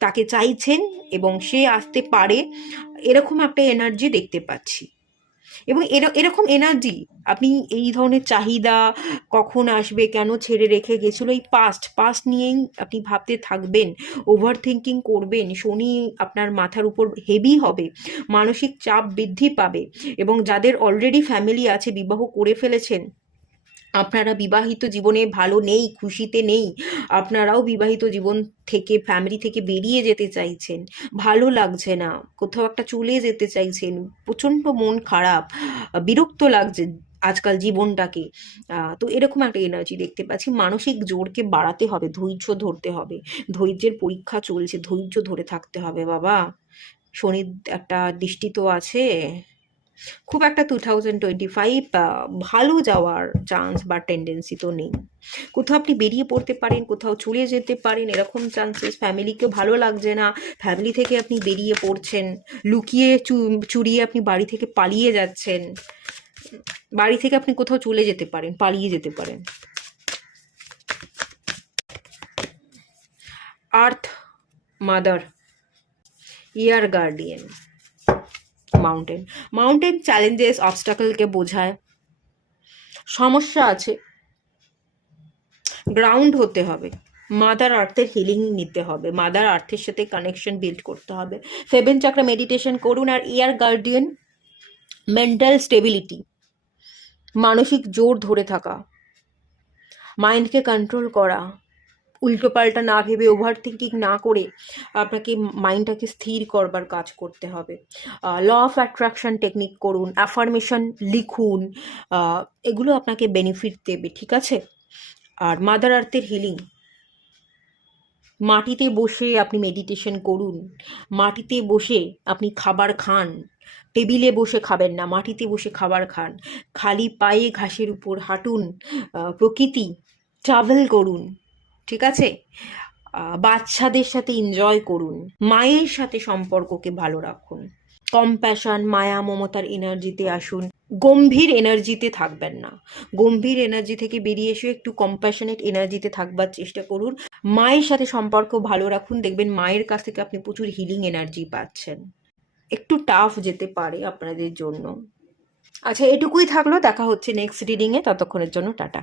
তাকে চাইছেন এবং সে আসতে পারে, এরকম একটা এনার্জি দেখতে পাচ্ছি। এবং এরকম এনার্জি, আপনি এই ধরনের চাহিদা, কখন আসবে, কেন ছেড়ে রেখে গেছিলো, এই পাস্ট নিয়েই আপনি ভাবতে থাকবেন, ওভার থিঙ্কিং করবেন। শনি আপনার মাথার উপর হেভি হবে, মানসিক চাপ বৃদ্ধি পাবে। এবং যাদের অলরেডি ফ্যামিলি আছে, বিবাহ করে ফেলেছেন, আপনারা বিবাহিত জীবনে ভালো নেই, খুশিতে নেই, আপনারাও বিবাহিত জীবন থেকে, ফ্যামিলি থেকে বেরিয়ে যেতে চাইছেন, ভালো লাগছে না, কোথাও একটা চলে যেতে চাইছেন, প্রচণ্ড মন খারাপ, বিরক্ত লাগছে আজকাল জীবনটাকে। তো এরকম একটা এনার্জি দেখতে পাচ্ছি। মানসিক জোরকে বাড়াতে হবে, ধৈর্য ধরতে হবে, ধৈর্যের পরীক্ষা চলছে, ধৈর্য ধরে থাকতে হবে বাবা। শনির একটা দৃষ্টি তো আছে, খুব একটা 2025 ভালো যাওয়ার চান্স বা টেন্ডেন্সি তো নেই। কোথাও আপনি বেরিয়ে পড়তে পারেন, কোথাও চলে যেতে পারেন, এরকম চান্সেস। ফ্যামিলিকেও ভালো লাগছে না, ফ্যামিলি থেকে আপনি বেরিয়ে পড়ছেন, লুকিয়ে চুরিয়ে আপনি বাড়ি থেকে পালিয়ে যাচ্ছেন, বাড়ি থেকে আপনি কোথাও চলে যেতে পারেন, পালিয়ে যেতে পারেন। আর্থ মাদার, ইয়ার গার্ডিয়ান, মাউন্টেন চ্যালেঞ্জেস, অবস্টাকলকে বোঝায়। সমস্যা আছে, গ্রাউন্ড হতে হবে, মাদার আর্থের হিলিং নিতে হবে, মাদার আর্থের সাথে কানেকশন বিল্ড করতে হবে। 7 চাকরা মেডিটেশন করুন। আর ইয়ার গার্ডিয়ান, মেন্টাল স্টেবিলিটি, মানসিক জোর ধরে থাকা, মাইন্ডকে কন্ট্রোল করা, উল্টোপাল্টা না ভেবে, ওভার থিঙ্কিং না করে আপনাকে মাইন্ডটাকে স্থির করবার কাজ করতে হবে। ল অফ অ্যাট্রাকশন টেকনিক করুন, অ্যাফার্মেশন লিখুন, এগুলো আপনাকে বেনিফিট দেবে, ঠিক আছে। আর মাদার আর্থের হিলিং, মাটিতে বসে আপনি মেডিটেশন করুন, মাটিতে বসে আপনি খাবার খান, টেবিলে বসে খাবেন না, মাটিতে বসে খাবার খান, খালি পায়ে ঘাসের উপর হাঁটুন, প্রকৃতি, ট্রাভেল করুন, ঠিক আছে? বাচ্চাদের সাথে এনজয় করুন, মায়ের সাথে সম্পর্ককে ভালো রাখুন, কম্প্যাশন, মায়া মমতার এনার্জিতে আসুন, গম্ভীর এনার্জিতে থাকবেন না, গম্ভীর এনার্জি থেকে বেরিয়ে এসে একটু কম্প্যাশনেট এনার্জিতে থাকবার চেষ্টা করুন, মায়ের সাথে সম্পর্ক ভালো রাখুন, দেখবেন মায়ের কাছ থেকে আপনি প্রচুর হিলিং এনার্জি পাচ্ছেন। একটু টাফ যেতে পারে আপনাদের জন্য। আচ্ছা, এটুকুই থাকলো, দেখা হচ্ছে নেক্সট রিডিংয়ে, ততক্ষণের জন্য টাটা।